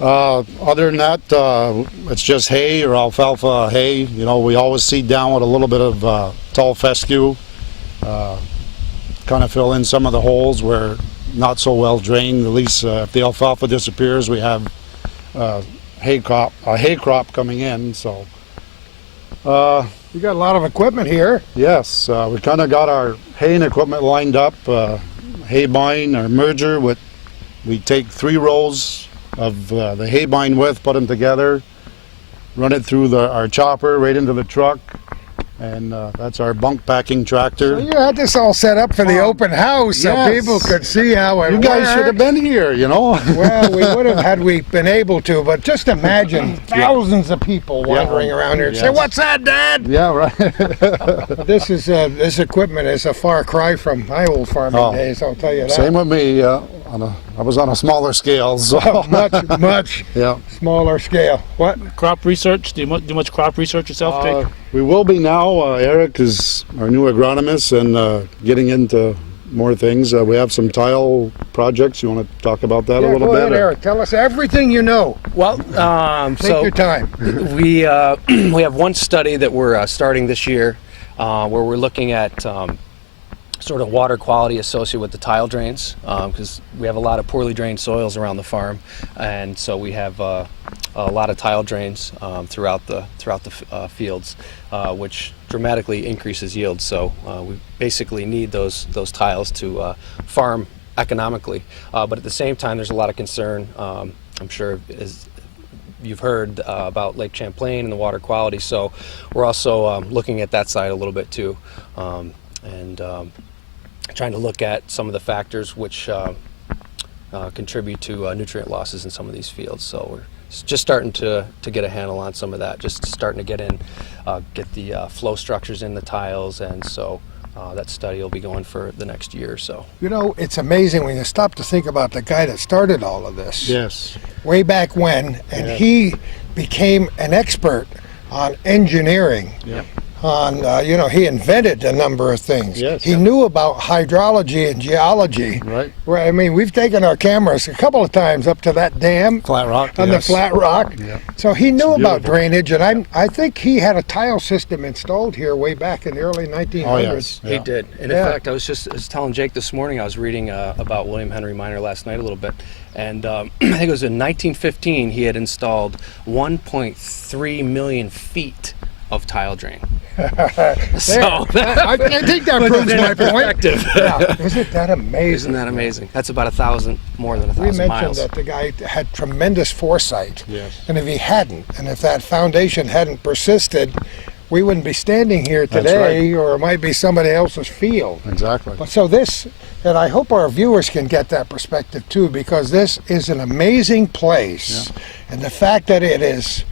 Other than that, it's just hay or alfalfa hay. You know, we always seed down with a little bit of tall fescue, kind of fill in some of the holes where not so well drained. At least if the alfalfa disappears, we have a hay crop coming in. So You got a lot of equipment here. yes, we kind of got our haying equipment lined up. Hay bine or merger with, we take 3 rows of the hay bine width, put them together, run it through our chopper right into the truck, and that's our bunk packing tractor. So you had this all set up for the open house so Yes. people could see how it You guys should have works. been here, you know. Well, we would have had we been able to, but just imagine thousands of people wandering around here and say, Yes. "What's that, Dad?" Yeah, right. This equipment is a far cry from my old farming Oh. days. I'll tell you that. Same with me. I was on a smaller scale, so much yeah. smaller scale. What? Crop research? Do you do much crop research yourself, Jake? We will be now. Eric is our new agronomist and getting into more things. We have some tile projects. You want to talk about that a Yeah, little go bit? ahead, Eric. Tell us everything you know. Well, Take your time. we we have one study that we're starting this year where we're looking at sort of water quality associated with the tile drains because we have a lot of poorly drained soils around the farm, and so we have a lot of tile drains throughout the fields, which dramatically increases yield. So we basically need those tiles to farm economically, but at the same time, there's a lot of concern. I'm sure as you've heard about Lake Champlain and the water quality. So we're also looking at that side a little bit too, and trying to look at some of the factors which contribute to nutrient losses in some of these fields. So we're just starting to get a handle on some of that, just starting to get the flow structures in the tiles, and so that study will be going for the next year or so. You know, it's amazing when you stop to think about the guy that started all of this. Yes. Way back when, and he became an expert on engineering. Yep. He invented a number of things. Yes. He knew about hydrology and geology. Right. Where, I mean, we've taken our cameras a couple of times up to that dam Flat rock. on yes. the flat rock. Yeah. So he knew about beautiful. drainage, and I think he had a tile system installed here way back in the early 1900s. Oh yes. He did, and Yeah. in fact, I was telling Jake this morning. I was reading about William Henry Miner last night a little bit, and I think it was in 1915 he had installed 1.3 million feet of tile drain. So I think that proves my point. effective. Yeah. Isn't that amazing? Isn't that amazing? That's about more than a We thousand mentioned miles. that the guy had tremendous foresight. Yes. And if he hadn't, and if that foundation hadn't persisted, we wouldn't be standing here That's today, or it might be somebody else's field. Exactly. But so this, and I hope our viewers can get that perspective too, because this is an amazing place. And the fact that it is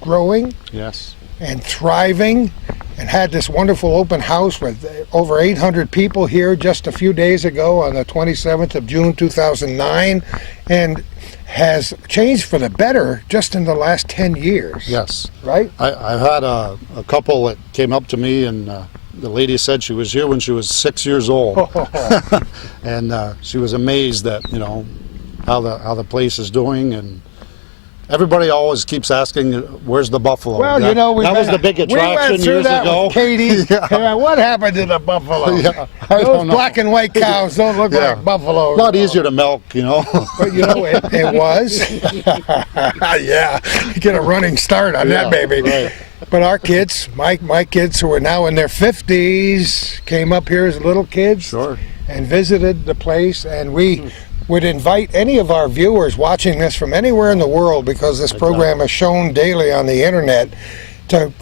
growing Yes. and thriving, and had this wonderful open house with over 800 people here just a few days ago on the 27th of June 2009, and has changed for the better just in the last 10 years. Yes. Right? I've had a couple that came up to me, and the lady said she was here when she was 6 years old, and she was amazed at how the place is doing, and everybody always keeps asking, "Where's the buffalo?" Well, that, we that was the big we attraction went through years that ago. with Katie. Yeah, what happened to the buffalo? Yeah, I Those don't know. black and white cows don't look Yeah. like buffaloes. A lot easier to milk, But it was. Yeah, get a running start on that Yeah, baby. right. But our kids, my kids who are now in their 50s, came up here as little kids Sure. and visited the place, and we would invite any of our viewers watching this from anywhere in the world, because this program is shown daily on the internet, to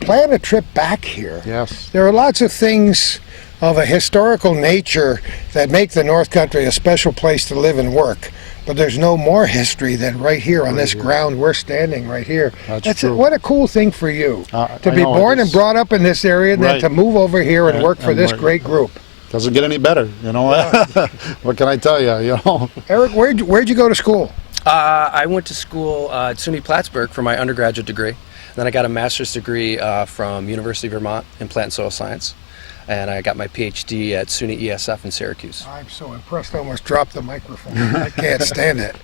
plan a trip back here. Yes. There are lots of things of a historical nature that make the North Country a special place to live and work. But there's no more history than right here on this ground we're standing right here. That's true. What a cool thing for you to I be know, born and it's- brought up in this area, and then Right. to move over here and work for and this work. great group. Doesn't get any better, What can I tell you? Eric, where'd you go to school? I went to school at SUNY Plattsburgh for my undergraduate degree. Then I got a master's degree from University of Vermont in plant and soil science. and I got my PhD at SUNY ESF in Syracuse. I'm so impressed I almost dropped the microphone. I can't stand it.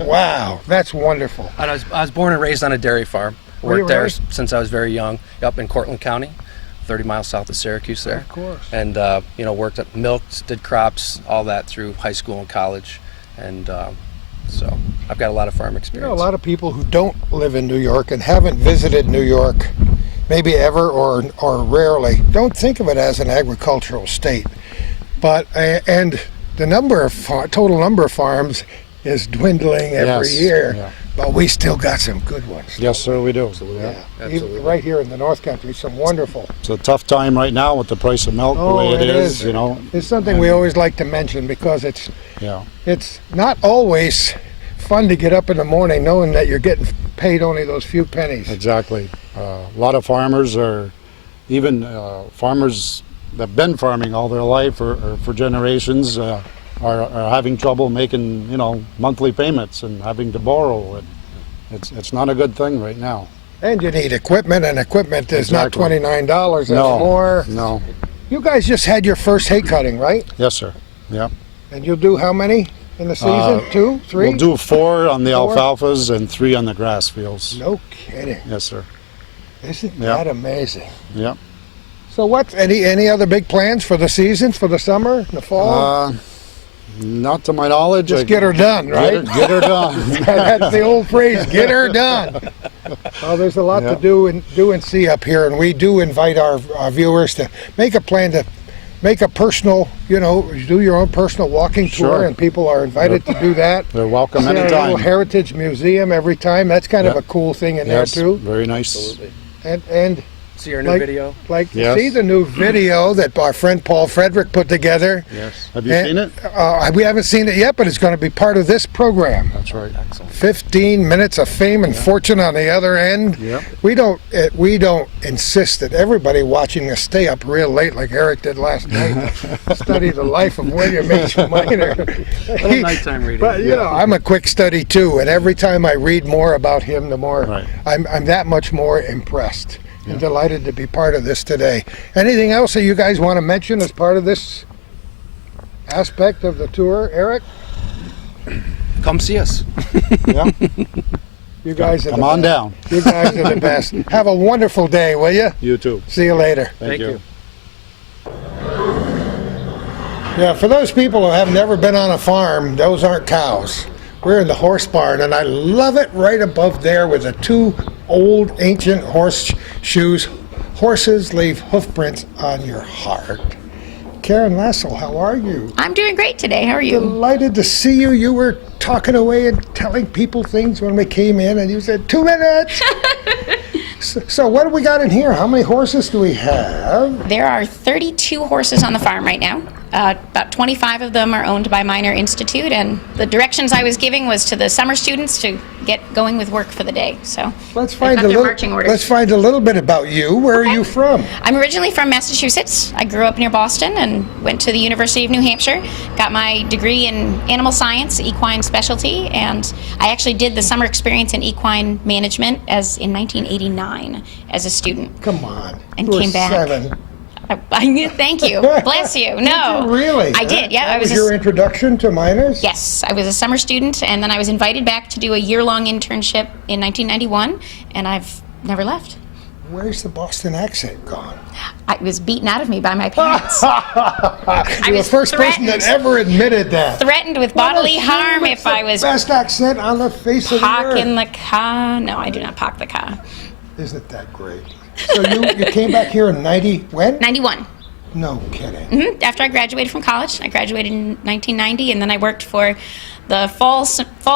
Wow, that's wonderful. And I was born and raised on a dairy farm. Were you Worked there really? since I was very young, up in Cortland County, 30 miles south of Syracuse there. Of course. And, worked at milked, did crops, all that through high school and college. And so I've got a lot of farm You experience. know, a lot of people who don't live in New York and haven't visited New York, maybe ever or rarely, don't think of it as an agricultural state. But and the total number of farms is dwindling every Yes, year. yeah. But we still got some good ones. Yes, sir, we do. Yeah. Absolutely. Even right here in the North Country, some wonderful. It's a tough time right now with the price of milk the way it is, you know. It's something we always like to mention because Yeah. it's not always fun to get up in the morning knowing that you're getting paid only those few pennies. Exactly. A lot of farmers are, even farmers that have been farming all their life or for generations, are having trouble making, monthly payments and having to borrow. It's not a good thing right now. And you need equipment, and equipment is not Exactly. $29 No, anymore. no. You guys just had your first hay cutting, right? Yes, sir. Yeah. And you'll do how many in the season? 2, 3? We'll do 4 on the 4? alfalfas and 3 on the grass fields. No kidding. Yes, sir. Isn't Yeah. that amazing? Yeah. So what's any other big plans for the season, for the summer, the fall? Not to my knowledge. Just get her done, right? Get her done. That's the old phrase, get her done. Well, there's a lot Yeah. to do and see up here, and we do invite our viewers to make a plan to make a personal, do your own personal walking tour, Sure. and people are invited to do that. They're welcome See our anytime. little heritage museum every time. That's kind of Yeah. a cool thing in Yes, there too. very nice. Absolutely. And See our new like, video? like Yes. see the new video that our friend Paul Frederick put together. Yes. Have you And, seen it? We haven't seen it yet, but it's going to be part of this program. That's right. Excellent. 15 minutes of fame and fortune on the other end. Yep. We don't insist that everybody watching us stay up real late like Eric did last night to study the life of William H. Minor. Little nighttime reading. But I'm a quick study too, and every time I read more about him, the more Right. I'm that much more impressed. And delighted to be part of this today. Anything else that you guys want to mention as part of this aspect of the tour, Eric? Come see us. Yeah. You guys are Come the on best. down. You guys are the best. Have a wonderful day, will you? You too. See you later. Thank you. Yeah, for those people who have never been on a farm, those aren't cows. We're in the horse barn, and I love it right above there with the 2 old ancient horseshoes. Horses leave hoof prints on your heart. Karen Lassell, how are you? I'm doing great today. How are you? Delighted to see you. You were talking away and telling people things when we came in, and you said 2 minutes. So what do we got in here? How many horses do we have? There are 32 horses on the farm right now. About 25 of them are owned by Minor Institute, and the directions I was giving was to the summer students to get going with work for the day. So Let's they've find got a their little. marching orders. Let's find a little bit about you. Where are you from? I'm originally from Massachusetts. I grew up near Boston and went to the University of New Hampshire. Got my degree in animal science, equine specialty, and I actually did the summer experience in equine management in 1989 as a student. Come on. And You were came back. 7. Thank you. Bless you. No. Did you really? I did, yeah. That I was your introduction to minors? Yes, I was a summer student, and then I was invited back to do a year-long internship in 1991, and I've never left. Where's the Boston accent gone? It was beaten out of me by my parents. You're the was first person that threatened. ever admitted that. Threatened with bodily harm if I was Best accent on the face of the park earth. in the car. No, I do not park the car. Isn't that great? So you came back here in 90, when? 91. No kidding. After I graduated from college, I graduated in 1990, and then I worked for the fall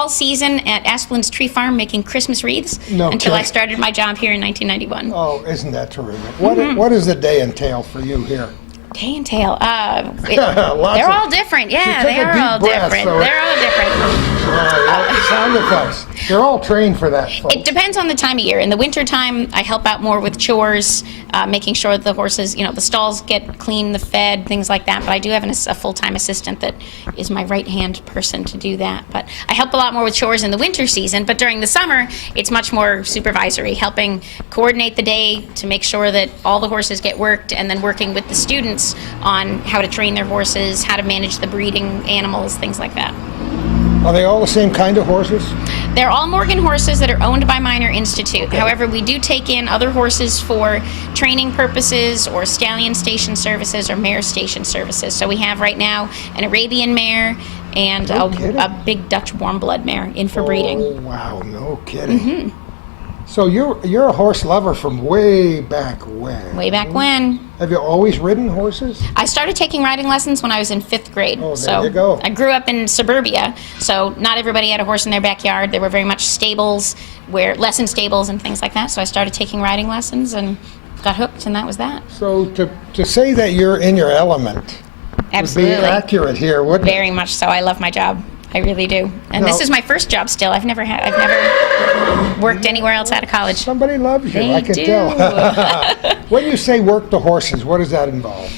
season at Asplin's Tree Farm making Christmas wreaths No until I kidding. started my job here in 1991. Oh, isn't that terrific? What does the day entail for you here? Day and tail. Lots They're of- all different. Yeah, She they took a are deep all breath, different. so- They're all different. Sound effects. They're all trained for that, folks. It depends on the time of year. In the wintertime, I help out more with chores, making sure that the horses, the stalls get clean, the fed, things like that. But I do have a full-time assistant that is my right-hand person to do that. But I help a lot more with chores in the winter season. But during the summer, it's much more supervisory, helping coordinate the day to make sure that all the horses get worked, and then working with the students on how to train their horses, how to manage the breeding animals, things like that. Are they all the same kind of horses? They're all Morgan horses that are owned by Minor Institute. Okay. However, we do take in other horses for training purposes or stallion station services or mare station services. So we have right now an Arabian mare and a big Dutch warm blood mare in for breeding. Oh, wow, no kidding. So you're a horse lover from way back when? Way back when. Have you always ridden horses? I started taking riding lessons when I was in 5th grade. Oh, there you go. I grew up in suburbia, so not everybody had a horse in their backyard. There were very much stables, lesson stables and things like that. So I started taking riding lessons and got hooked, and that was that. So to say that you're in your element Absolutely. would be accurate here, wouldn't it? Very much so. I love my job. I really do. And this is my first job still. I've never worked anywhere else out of college. Somebody loves you, They I can do. tell. When you say work the horses, what does that involve?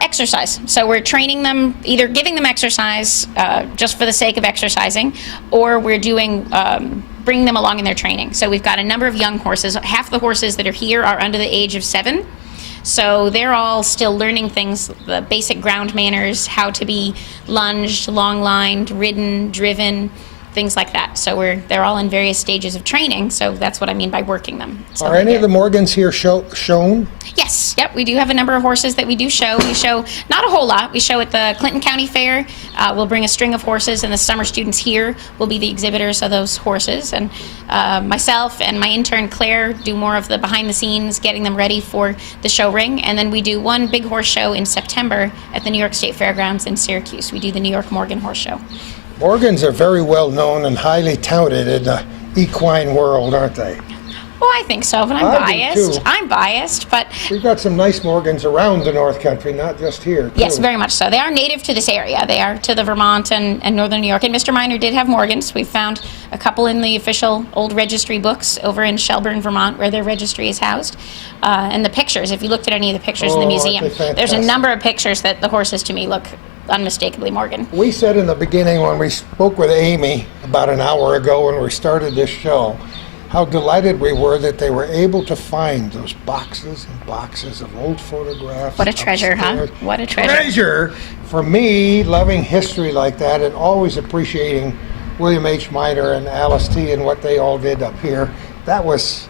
Exercise. So we're training them, either giving them exercise just for the sake of exercising, or we're doing bring them along in their training. So we've got a number of young horses. Half the horses that are here are under the age of 7. So they're all still learning things, the basic ground manners, how to be lunged, long-lined, ridden, driven, things like that. So they're all in various stages of training, so that's what I mean by working them. So Are any of the Morgans here shown? Yes, yep, we do have a number of horses that we do show. We show not a whole lot. We show at the Clinton County Fair. We'll bring a string of horses, and the summer students here will be the exhibitors of those horses. And myself and my intern Claire do more of the behind the scenes, getting them ready for the show ring. And then we do one big horse show in September at the New York State Fairgrounds in Syracuse. We do the New York Morgan Horse Show. Morgans are very well known and highly touted in the equine world, aren't they? Well, I think so, but I'm I do, biased. too. I'm biased, but We've got some nice Morgans around the North Country, not just here, too. yes, very much so. They are native to this area. They are to the Vermont and northern New York. And Mr. Minor did have Morgans. We found a couple in the official old registry books over in Shelburne, Vermont, where their registry is housed. And the pictures, if you looked at any of the pictures in the Oh, museum, aren't they there's a fantastic? number of pictures that the horses to me look unmistakably Morgan. We said in the beginning when we spoke with Amy about an hour ago when we started this show, how delighted we were that they were able to find those boxes and boxes of old photographs. What a treasure, huh? upstairs. What a treasure. Treasure! For me, loving history like that and always appreciating William H. Minor and Alice T. and what they all did up here, that was...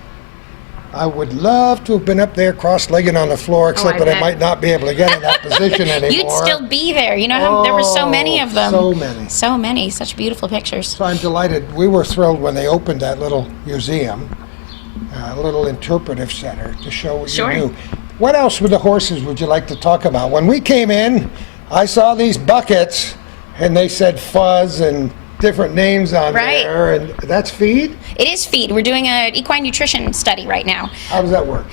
I would love to have been up there cross-legged on the floor, except I that I bet. might not be able to get in that position anymore. You'd still be there. You know how there were so many of them. so many. So many. Such beautiful pictures. So I'm delighted. We were thrilled when they opened that little museum, a little interpretive center to show what Sure. you do. What else with the horses would you like to talk about? When we came in, I saw these buckets, and they said fuzz and different names on Right. there, and that's feed? It is feed. We're doing an equine nutrition study right now. How does that work?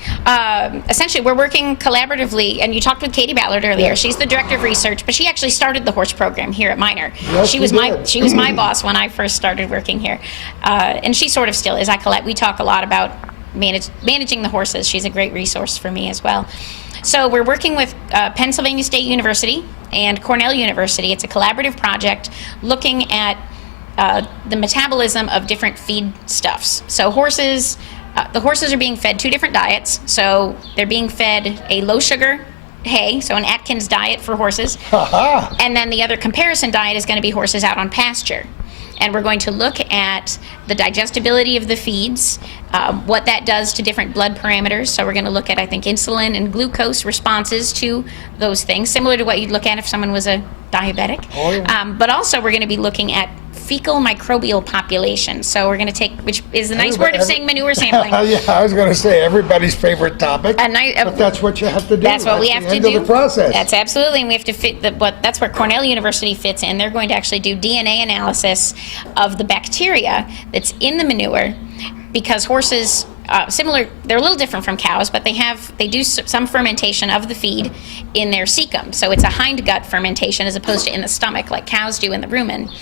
Essentially, we're working collaboratively, and you talked with Katie Ballard earlier. She's the director of research, but she actually started the horse program here at Minor. Yes, she was she my did. she was my boss when I first started working here, and she sort of still is. We talk a lot about managing the horses. She's a great resource for me as well. So we're working with Pennsylvania State University and Cornell University. It's a collaborative project looking at the metabolism of different feed stuffs. So horses, the horses are being fed 2 different diets. So they're being fed a low sugar hay, so an Atkins diet for horses. Ha-ha! And then the other comparison diet is going to be horses out on pasture. And we're going to look at the digestibility of the feeds, what that does to different blood parameters. So we're going to look at, I think, insulin and glucose responses to those things, similar to what you'd look at if someone was a diabetic. Oh, yeah. But also we're going to be looking at fecal microbial population. So we're going to take, which is a nice word of saying manure sampling. Yeah, I was going to say everybody's favorite topic, but that's what you have to do. That's what we have the to end do. of the process. That's absolutely, and we have to fit that's where Cornell University fits in. They're going to actually do DNA analysis of the bacteria that's in the manure, because horses, they're a little different from cows, but they do some fermentation of the feed in their cecum. So it's a hindgut fermentation as opposed to in the stomach like cows do in the rumen.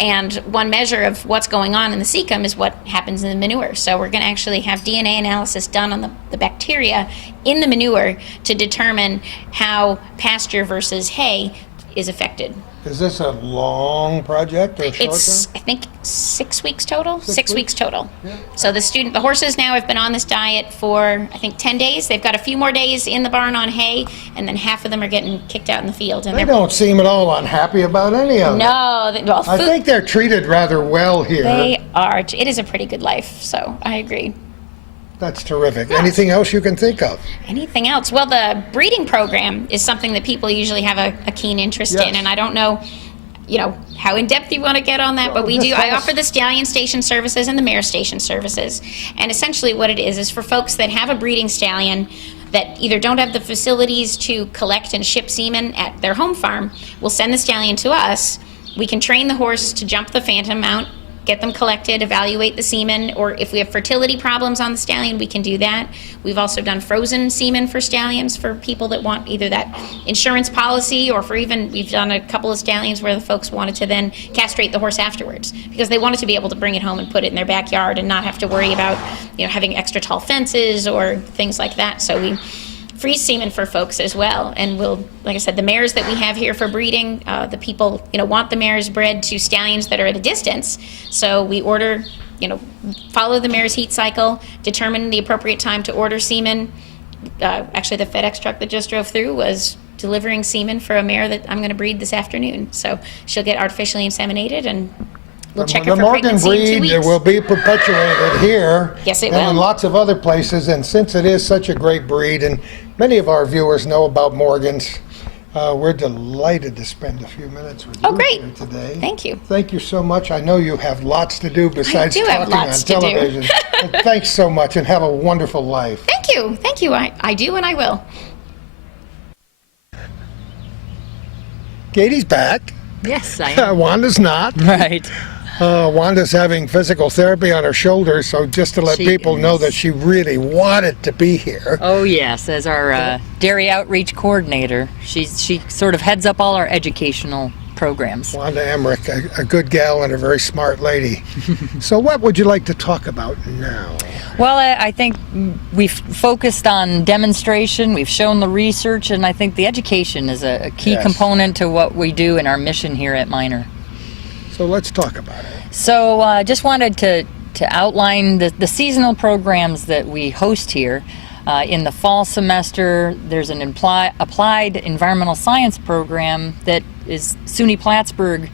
And one measure of what's going on in the cecum is what happens in the manure. So we're going to actually have DNA analysis done on the bacteria in the manure to determine how pasture versus hay is affected. Is this a long project or short It's, term? I think, 6 weeks total. 6 weeks? weeks total. So the horses now have been on this diet for, I think, 10 days. They've got a few more days in the barn on hay, and then half of them are getting kicked out in the field. And They don't seem at all unhappy about any of it. No, well, I food, think they're treated rather well here. they are. It is a pretty good life, so I agree. That's terrific. Anything else you can think of? Anything else? Well, the breeding program is something that people usually have a keen interest Yes. in, and I don't know, how in depth you want to get on that, but we just do. tell I us. offer the stallion station services and the mare station services, and essentially what it is for folks that have a breeding stallion that either don't have the facilities to collect and ship semen at their home farm, will send the stallion to us. We can train the horse to jump the phantom mount, get them collected, evaluate the semen, or if we have fertility problems on the stallion, we can do that. We've also done frozen semen for stallions for people that want either that insurance policy, or we've done a couple of stallions where the folks wanted to then castrate the horse afterwards because they wanted to be able to bring it home and put it in their backyard and not have to worry about, having extra tall fences or things like that. So we freeze semen for folks as well, and like I said, the mares that we have here for breeding, the people want the mares bred to stallions that are at a distance, so we order, follow the mare's heat cycle, determine the appropriate time to order semen. Actually, the FedEx truck that just drove through was delivering semen for a mare that I'm going to breed this afternoon, so she'll get artificially inseminated, and we'll check her The for Morgan pregnancy in 2 breed weeks. will be perpetuated here. Yes, it and will. in lots of other places. And since it is such a great breed, and many of our viewers know about Morgans, we're delighted to spend a few minutes with you great. here today. Thank you. Thank you so much. I know you have lots to do besides do have talking on lots to do. television. But thanks so much, and have a wonderful life. Thank you. I do, and I will. Katie's back. Yes, I am. Wanda's not. Right. Wanda's having physical therapy on her shoulder, so just to let She people know is. that she really wanted to be here. Oh yes, as our dairy outreach coordinator, she sort of heads up all our educational programs. Wanda Emmerich, a good gal and a very smart lady. So what would you like to talk about now? Well, I think we've focused on demonstration, we've shown the research, and I think the education is a key Yes. component to what we do in our mission here at Minor. So let's talk about it. So just wanted to outline the seasonal programs that we host here. In the fall semester, there's an applied environmental science program that is SUNY Plattsburgh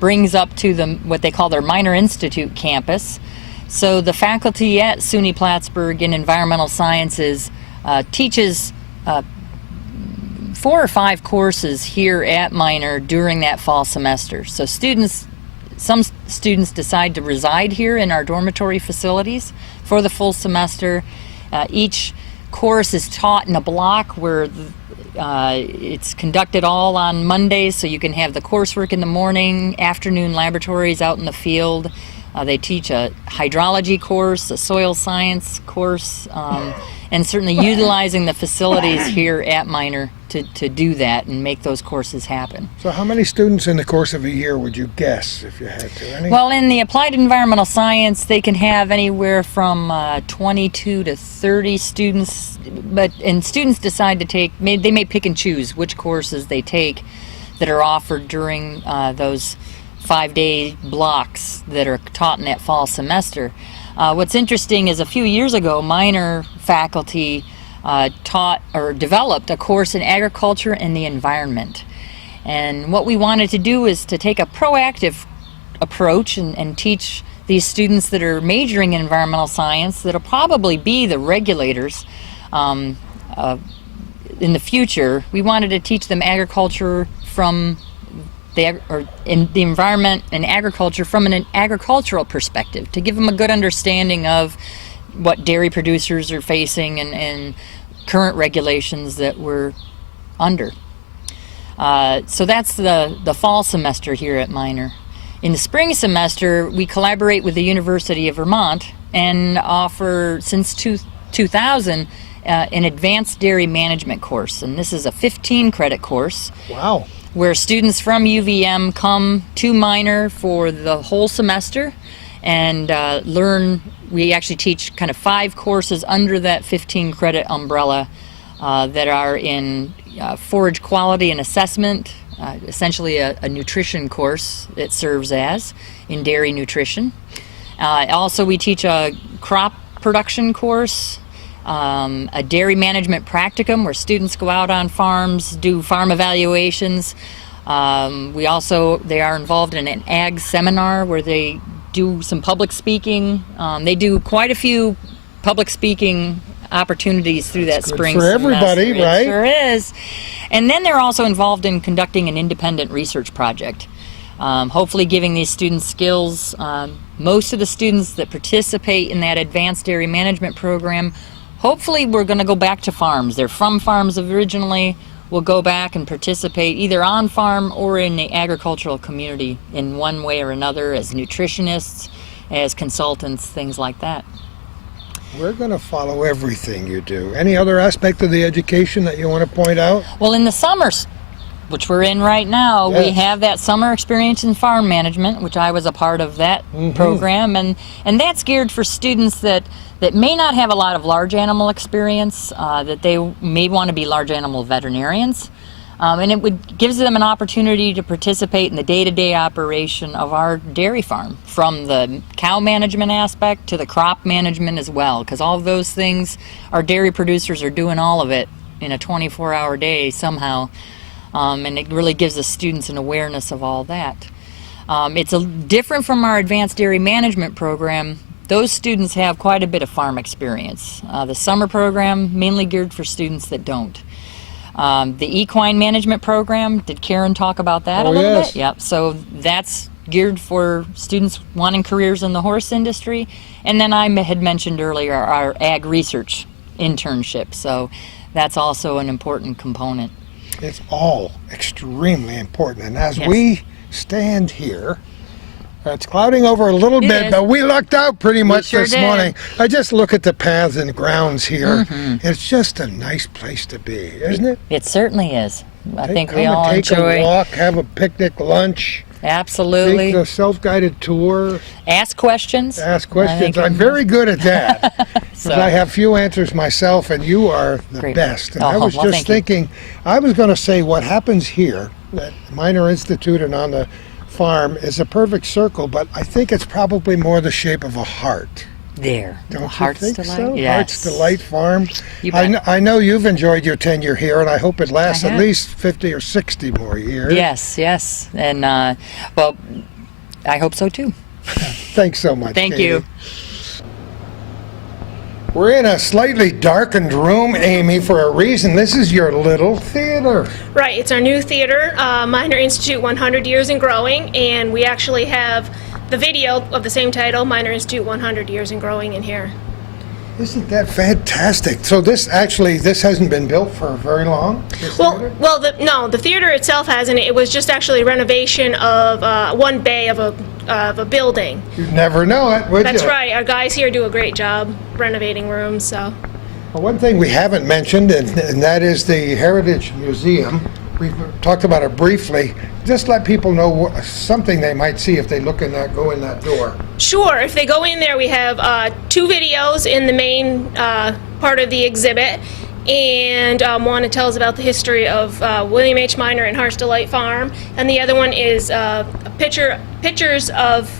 brings up to what they call their Minor Institute campus. So the faculty at SUNY Plattsburgh in environmental sciences teaches 4 or 5 courses here at Minor during that fall semester. So some students decide to reside here in our dormitory facilities for the full semester. Each course is taught in a block where it's conducted all on Mondays, so you can have the coursework in the morning, afternoon laboratories out in the field. They teach a hydrology course, a soil science course, and certainly utilizing the facilities here at Minor to do that and make those courses happen. So how many students in the course of a year would you guess, if you had to? Any? Well, in the applied environmental science, they can have anywhere from 22 to 30 students, and students decide to take, they may pick and choose which courses they take that are offered during those 5-day blocks that are taught in that fall semester. What's interesting is a few years ago, Minor faculty taught or developed a course in agriculture and the environment. And what we wanted to do is to take a proactive approach and teach these students that are majoring in environmental science that'll probably be the regulators in the future. We wanted to teach them agriculture from in the environment and agriculture from an agricultural perspective, to give them a good understanding of what dairy producers are facing and current regulations that we're under. So that's the fall semester here at Minor. In the spring semester, we collaborate with the University of Vermont and offer, since 2000, an advanced dairy management course. And this is a 15-credit course. Wow. where students from UVM come to Minor for the whole semester and learn. We actually teach kind of 5 courses under that 15 credit umbrella that are in forage quality and assessment, essentially a nutrition course it serves as in dairy nutrition. Also, we teach a crop production course, a dairy management practicum where students go out on farms, do farm evaluations. They are involved in an ag seminar where they do some public speaking. They do quite a few public speaking opportunities through that spring for everybody, semester. right? It sure is. And then they're also involved in conducting an independent research project, hopefully giving these students skills. Most of the students that participate in that advanced dairy management program, hopefully we're going to go back to farms. They're from farms originally. We'll go back and participate either on farm or in the agricultural community in one way or another as nutritionists, as consultants, things like that. We're going to follow everything you do. Any other aspect of the education that you want to point out? Well, in the summers, which we're in right now, we Yes. have that summer experience in farm management, which I was a part of that program, and that's geared for students that may not have a lot of large animal experience, that they may want to be large animal veterinarians, and it gives them an opportunity to participate in the day-to-day operation of our dairy farm, from the cow management aspect to the crop management as well, because all of those things, our dairy producers are doing all of it in a 24-hour day somehow. And it really gives the students an awareness of all that. It's different from our advanced dairy management program. Those students have quite a bit of farm experience. The summer program, mainly geared for students that don't. The equine management program, did Karen talk about that a little yes. bit? Yep, so that's geared for students wanting careers in the horse industry. And then I had mentioned earlier our ag research internship, so that's also an important component. It's all extremely important. And as Yes. we stand here, it's clouding over a little It bit, is. but we lucked out pretty much sure this did. morning. I just look at the paths and grounds here. It's just a nice place to be, isn't it? It certainly is. I think we Come and all take enjoy. a walk, have a picnic lunch, Absolutely. take the self-guided tour, Ask questions. ask I questions. think I'm very good at that. Because So- I have few answers myself, and you are the Great. best. And Oh, I was well, just thank you. thinking, I was going to say what happens here at Minor Institute and on the farm is a perfect circle, but I think it's probably more the shape of a heart. There. Don't you Heart's think Delight. so? Yes. Heart's Delight Farm. You I, bet. I know you've enjoyed your tenure here, and I hope it lasts I at have. least 50 or 60 more years. Yes, yes. And, well, I hope so too. Thanks so much. Thank Katie. you. We're in a slightly darkened room, Amy, for a reason. This is your little theater. Right, it's our new theater, Minor Institute 100 Years and Growing, and we actually have the video of the same title, Minor Institute 100 Years and Growing, in here. Isn't that fantastic? So this hasn't been built for very long? This theater? The theater itself hasn't. It was just actually a renovation of one bay of a building. You'd never know it, would you? That's right. Our guys here do a great job renovating rooms. So, Well, one thing we haven't mentioned, and that is the Heritage Museum. We've talked about it briefly. Just let people know something they might see if they go in that door. sure. If they go in there, we have 2 videos in the main part of the exhibit, and one that tells about the history of William H. Minor and Heart's Delight Farm, and the other one is pictures of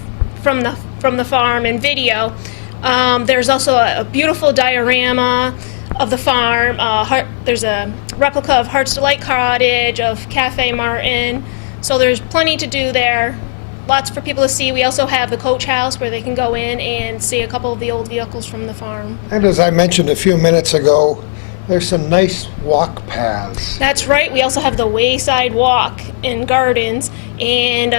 from the farm and video. There's also a beautiful diorama of the farm. There's a replica of Heart's Delight Cottage, of Cafe Martin. So there's plenty to do there. Lots for people to see. We also have the coach house where they can go in and see a couple of the old vehicles from the farm. And as I mentioned a few minutes ago, there's some nice walk paths. That's right. We also have the Wayside Walk and Gardens, and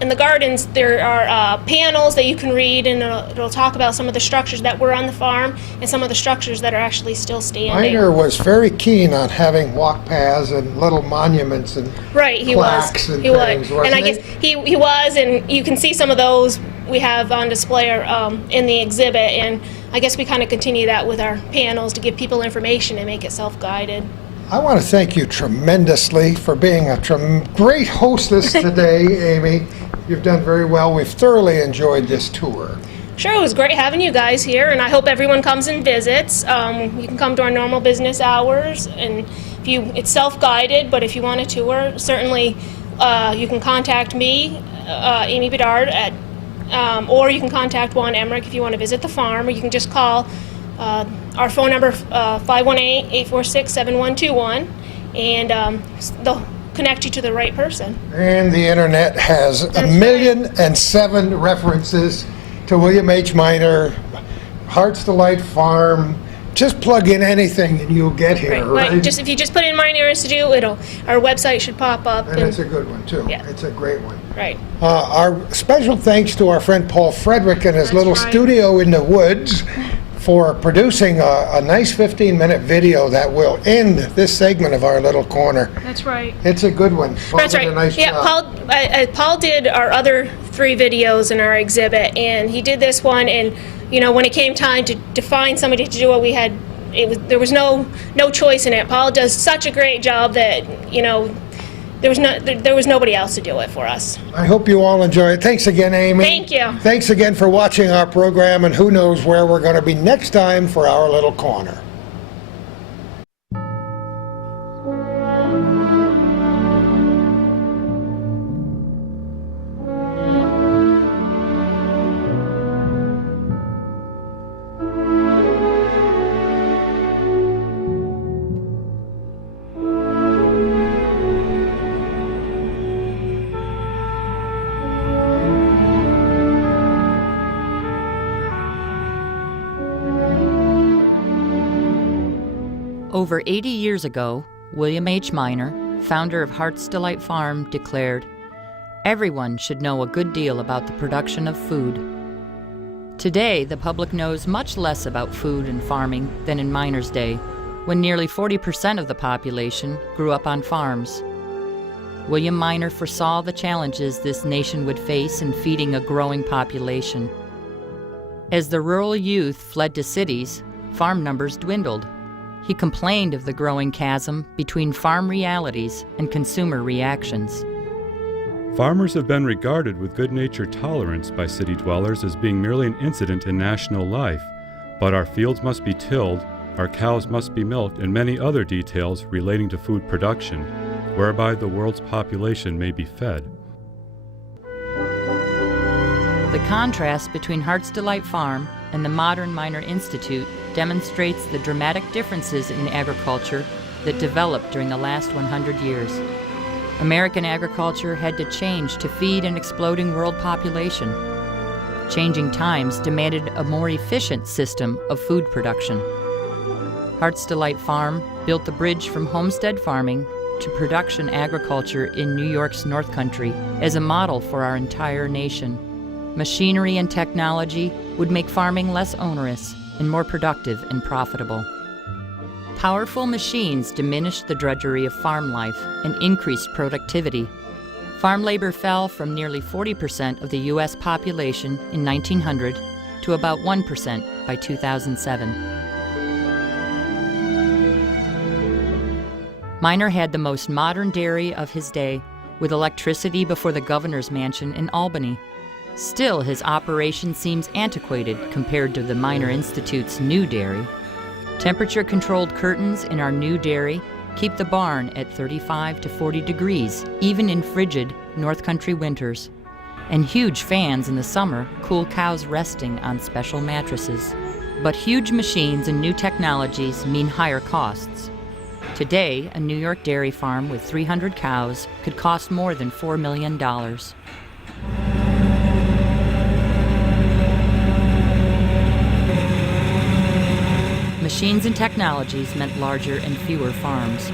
in the gardens there are panels that you can read, and it'll talk about some of the structures that were on the farm and some of the structures that are actually still standing. Minor was very keen on having walk paths and little monuments and Right, he plaques was. and He things, was, and I wasn't guess he was, and you can see some of those we have on display in the exhibit, and I guess we kind of continue that with our panels to give people information and make it self-guided. I want to thank you tremendously for being a great hostess today, Amy. You've done very well. We've thoroughly enjoyed this tour. Sure, it was great having you guys here, and I hope everyone comes and visits. You can come to our normal business hours, and it's self-guided, but if you want a tour, certainly you can contact me, Amy Bedard, or you can contact Juan Emmerich if you want to visit the farm, or you can just call our phone number, 518-846-7121, and they'll connect you to the right person. And the internet has That's 1,000,007 references to William H. Minor, Heart's Delight Farm. Just plug in anything and you'll get here, right? If you just put in Minor Institute, our website should pop up. And it's a good one too. Yeah. It's a great one. Right. Our special thanks to our friend Paul Frederick and his little studio in the woods for producing a nice 15-minute video that will end this segment of our little corner. That's right. It's a good one. Paul That's did right. a nice job. Paul did our other 3 videos in our exhibit, and he did this one. And when it came time to find somebody to do what we had, there was no choice in it. Paul does such a great job that there was nobody else to do it for us. I hope you all enjoy it. Thanks again, Amy. Thank you. Thanks again for watching our program, and who knows where we're going to be next time for our little corner. Over 80 years ago, William H. Minor, founder of Heart's Delight Farm, declared, "Everyone should know a good deal about the production of food." Today, the public knows much less about food and farming than in Minor's day, when nearly 40% of the population grew up on farms. William Minor foresaw the challenges this nation would face in feeding a growing population. As the rural youth fled to cities, farm numbers dwindled. He complained of the growing chasm between farm realities and consumer reactions. Farmers have been regarded with good-natured tolerance by city dwellers as being merely an incident in national life, but our fields must be tilled, our cows must be milked, and many other details relating to food production, whereby the world's population may be fed. The contrast between Heart's Delight Farm and the modern Minor Institute demonstrates the dramatic differences in agriculture that developed during the last 100 years. American agriculture had to change to feed an exploding world population. Changing times demanded a more efficient system of food production. Heart's Delight Farm built the bridge from homestead farming to production agriculture in New York's North Country as a model for our entire nation. Machinery and technology would make farming less onerous and more productive and profitable. Powerful machines diminished the drudgery of farm life and increased productivity. Farm labor fell from nearly 40% of the U.S. population in 1900 to about 1% by 2007. Minor had the most modern dairy of his day, with electricity before the governor's mansion in Albany. Still, his operation seems antiquated compared to the Minor Institute's new dairy. Temperature-controlled curtains in our new dairy keep the barn at 35 to 40 degrees, even in frigid North Country winters. And huge fans in the summer cool cows resting on special mattresses. But huge machines and new technologies mean higher costs. Today, a New York dairy farm with 300 cows could cost more than $4 million. Machines and technologies meant larger and fewer farms.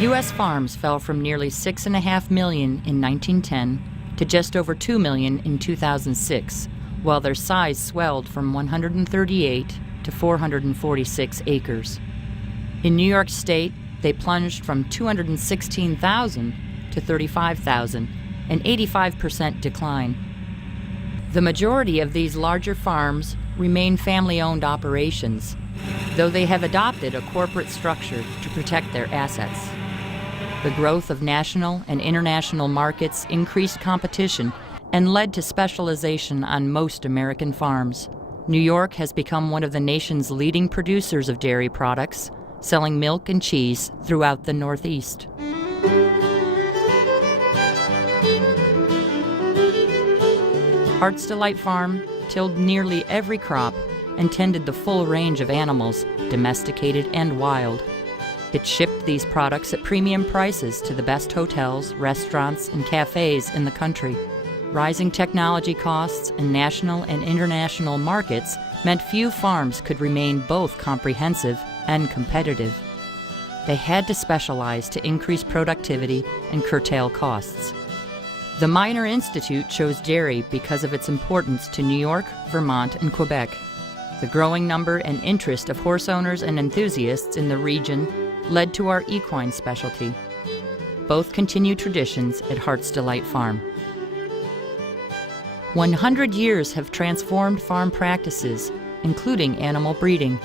U.S. farms fell from nearly 6.5 million in 1910 to just over 2 million in 2006, while their size swelled from 138 to 446 acres. In New York State, they plunged from 216,000 to 35,000, an 85% decline. The majority of these larger farms remain family-owned operations. though they have adopted a corporate structure to protect their assets. The growth of national and international markets increased competition and led to specialization on most American farms. New York has become one of the nation's leading producers of dairy products, selling milk and cheese throughout the Northeast. Heart's Delight Farm tilled nearly every crop and tended the full range of animals, domesticated and wild. It shipped these products at premium prices to the best hotels, restaurants, and cafes in the country. Rising technology costs and national and international markets meant few farms could remain both comprehensive and competitive. They had to specialize to increase productivity and curtail costs. The Miner Institute chose dairy because of its importance to New York, Vermont, and Quebec. The growing number and interest of horse owners and enthusiasts in the region led to our equine specialty. Both continue traditions at Heart's Delight Farm. 100 years have transformed farm practices, including animal breeding.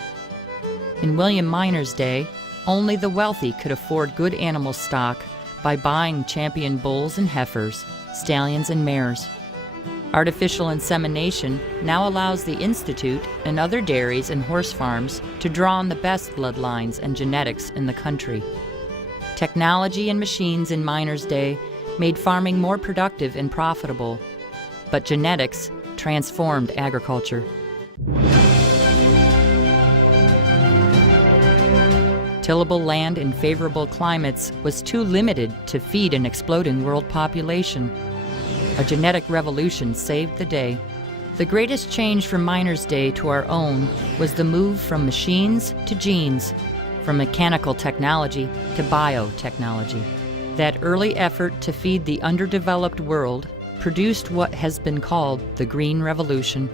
In William Miner's day, only the wealthy could afford good animal stock by buying champion bulls and heifers, stallions and mares. Artificial insemination now allows the Institute and other dairies and horse farms to draw on the best bloodlines and genetics in the country. Technology and machines in Miner's day made farming more productive and profitable, but genetics transformed agriculture. Tillable land in favorable climates was too limited to feed an exploding world population. A genetic revolution saved the day. The greatest change from Miner's day to our own was the move from machines to genes, from mechanical technology to biotechnology. That early effort to feed the underdeveloped world produced what has been called the Green Revolution.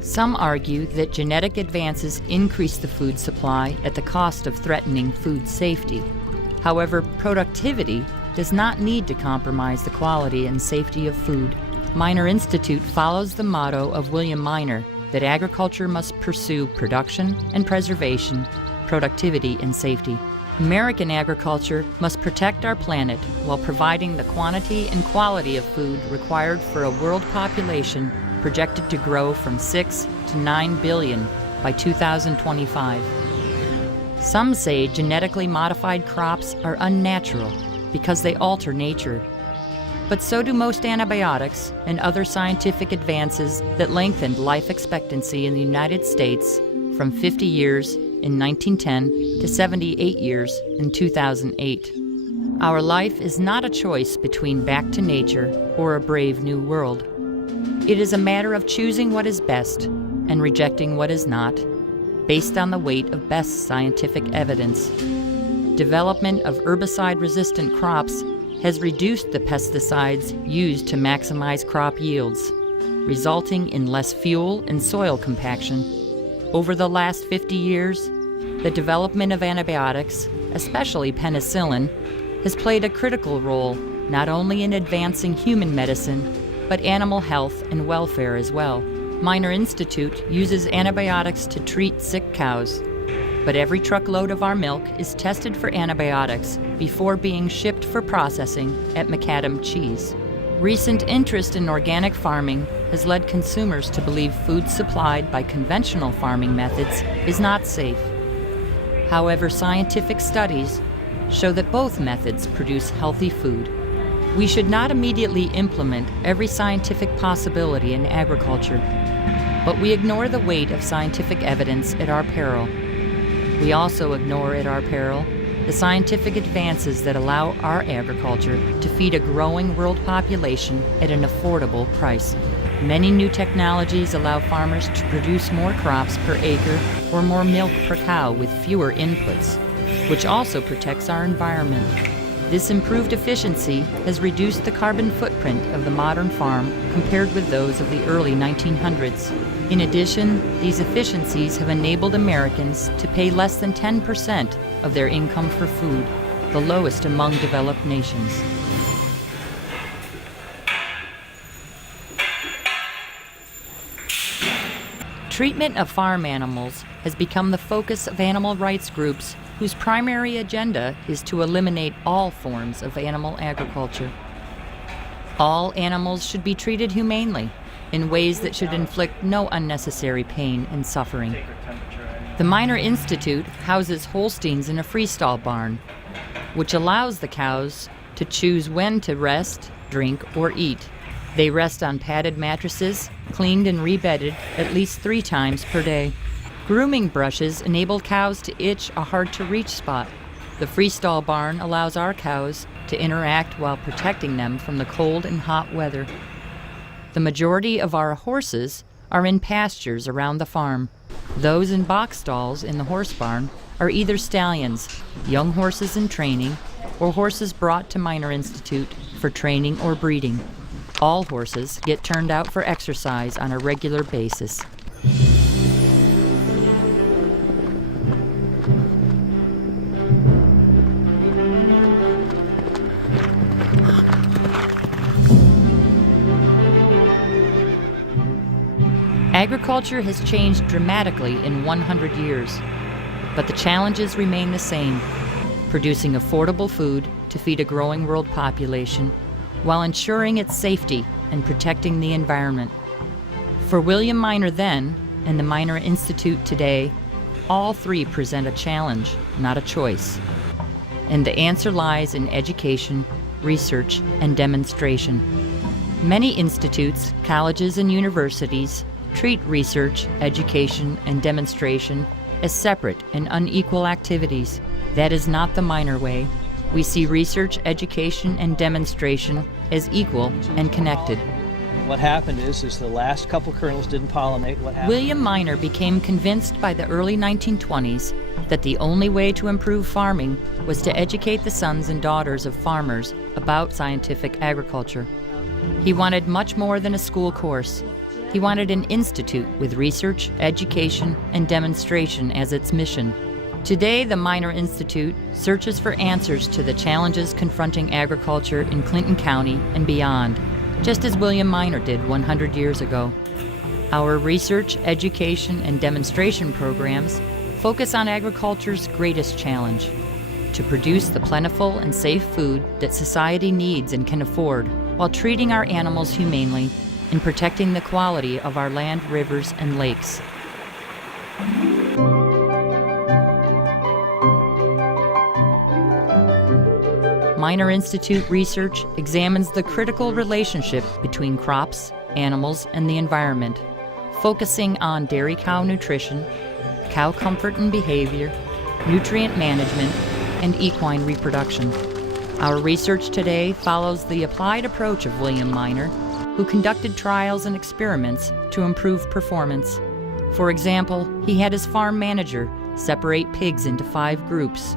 Some argue that genetic advances increase the food supply at the cost of threatening food safety. However, productivity does not need to compromise the quality and safety of food. Miner Institute follows the motto of William Miner that agriculture must pursue production and preservation, productivity and safety. American agriculture must protect our planet while providing the quantity and quality of food required for a world population projected to grow from 6 to 9 billion by 2025. Some say genetically modified crops are unnatural because they alter nature. But so do most antibiotics and other scientific advances that lengthened life expectancy in the United States from 50 years in 1910 to 78 years in 2008. Our life is not a choice between back to nature or a brave new world. It is a matter of choosing what is best and rejecting what is not, based on the weight of best scientific evidence. Development of herbicide-resistant crops has reduced the pesticides used to maximize crop yields, resulting in less fuel and soil compaction. Over the last 50 years, the development of antibiotics, especially penicillin, has played a critical role not only in advancing human medicine, but animal health and welfare as well. Miner Institute uses antibiotics to treat sick cows, but every truckload of our milk is tested for antibiotics before being shipped for processing at Macadam Cheese. Recent interest in organic farming has led consumers to believe food supplied by conventional farming methods is not safe. However, scientific studies show that both methods produce healthy food. We should not immediately implement every scientific possibility in agriculture, but we ignore the weight of scientific evidence at our peril. We also ignore at our peril the scientific advances that allow our agriculture to feed a growing world population at an affordable price. Many new technologies allow farmers to produce more crops per acre or more milk per cow with fewer inputs, which also protects our environment. This improved efficiency has reduced the carbon footprint of the modern farm compared with those of the early 1900s. In addition, these efficiencies have enabled Americans to pay less than 10% of their income for food, the lowest among developed nations. treatment of farm animals has become the focus of animal rights groups whose primary agenda is to eliminate all forms of animal agriculture. All animals should be treated humanely in ways that should inflict no unnecessary pain and suffering. The Miner Institute houses Holsteins in a freestall barn, which allows the cows to choose when to rest, drink, or eat. They rest on padded mattresses, cleaned and rebedded at least 3 times per day. Grooming brushes enable cows to itch a hard-to-reach spot. The freestall barn allows our cows to interact while protecting them from the cold and hot weather. The majority of our horses are in pastures around the farm. Those in box stalls in the horse barn are either stallions, young horses in training, or horses brought to Miner Institute for training or breeding. All horses get turned out for exercise on a regular basis. Agriculture has changed dramatically in 100 years, but the challenges remain the same: producing affordable food to feed a growing world population while ensuring its safety and protecting the environment. For William Miner then, and the Miner Institute today, all 3 present a challenge, not a choice. And the answer lies in education, research, and demonstration. Many institutes, colleges, and universities treat research, education, and demonstration as separate and unequal activities. That is not the Miner way. We see research, education, and demonstration as equal and connected. What happened is the last couple kernels didn't pollinate. What happened? William Miner became convinced by the early 1920s that the only way to improve farming was to educate the sons and daughters of farmers about scientific agriculture. He wanted much more than a school course. He wanted an institute with research, education, and demonstration as its mission. Today, the Miner Institute searches for answers to the challenges confronting agriculture in Clinton County and beyond, just as William Miner did 100 years ago. Our research, education, and demonstration programs focus on agriculture's greatest challenge: to produce the plentiful and safe food that society needs and can afford, while treating our animals humanely and protecting the quality of our land, rivers, and lakes. Miner Institute research examines the critical relationship between crops, animals, and the environment, focusing on dairy cow nutrition, cow comfort and behavior, nutrient management, and equine reproduction. Our research today follows the applied approach of William Miner, who conducted trials and experiments to improve performance. For example, he had his farm manager separate pigs into 5 groups.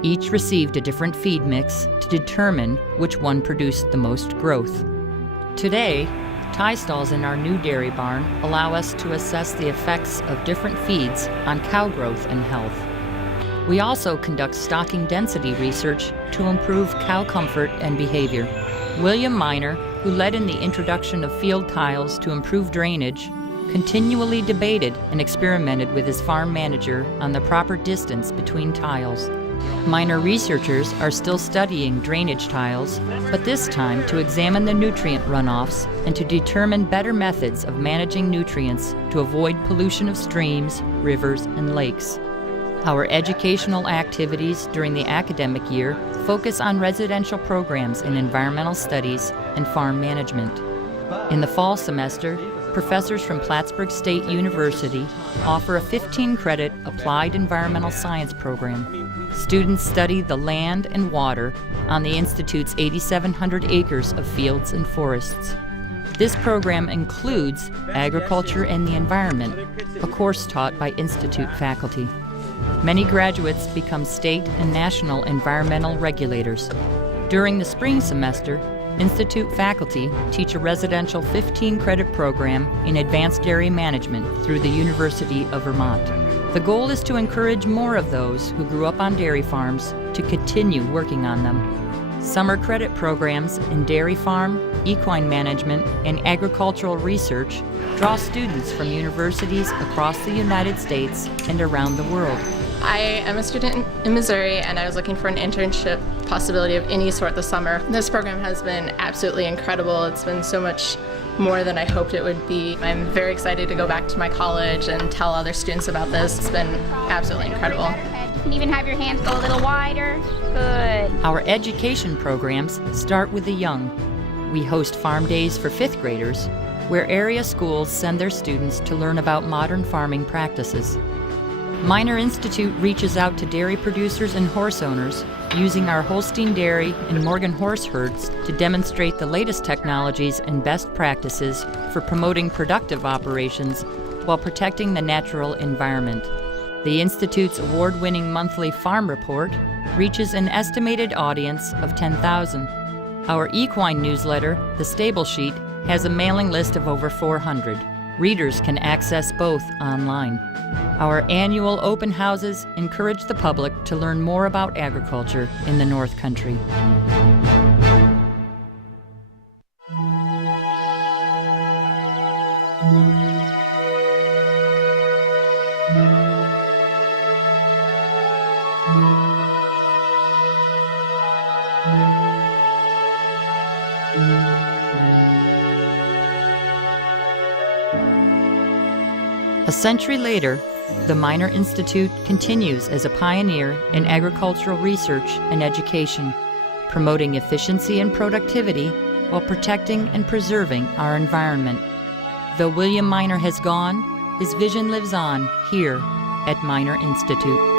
Each received a different feed mix to determine which one produced the most growth. Today, tie stalls in our new dairy barn allow us to assess the effects of different feeds on cow growth and health. We also conduct stocking density research to improve cow comfort and behavior. William Miner, who led in the introduction of field tiles to improve drainage, continually debated and experimented with his farm manager on the proper distance between tiles. Miner researchers are still studying drainage tiles, but this time to examine the nutrient runoffs and to determine better methods of managing nutrients to avoid pollution of streams, rivers, and lakes. Our educational activities during the academic year focus on residential programs in environmental studies and farm management. In the fall semester, professors from Plattsburgh State University offer a 15-credit applied environmental science program. Students study the land and water on the Institute's 8,700 acres of fields and forests. This program includes Agriculture and the Environment, a course taught by Institute faculty. Many graduates become state and national environmental regulators. During the spring semester, Institute faculty teach a residential 15-credit program in advanced dairy management through the University of Vermont. The goal is to encourage more of those who grew up on dairy farms to continue working on them. Summer credit programs in dairy farm, equine management, and agricultural research draw students from universities across the United States and around the world. I am a student in Missouri, and I was looking for an internship possibility of any sort this summer. This program has been absolutely incredible. It's been so much more than I hoped it would be. I'm very excited to go back to my college and tell other students about this. It's been absolutely incredible. You can even have your hands go a little wider. Good. Our education programs start with the young. We host farm days for 5th graders, where area schools send their students to learn about modern farming practices. Minor Institute reaches out to dairy producers and horse owners using our Holstein Dairy and Morgan horse herds to demonstrate the latest technologies and best practices for promoting productive operations while protecting the natural environment. The Institute's award-winning monthly farm report reaches an estimated audience of 10,000. Our equine newsletter, The Stable Sheet, has a mailing list of over 400. Readers can access both online. Our annual open houses encourage the public to learn more about agriculture in the North Country. A century later, the Minor Institute continues as a pioneer in agricultural research and education, promoting efficiency and productivity while protecting and preserving our environment. Though William Minor has gone, his vision lives on here at Minor Institute.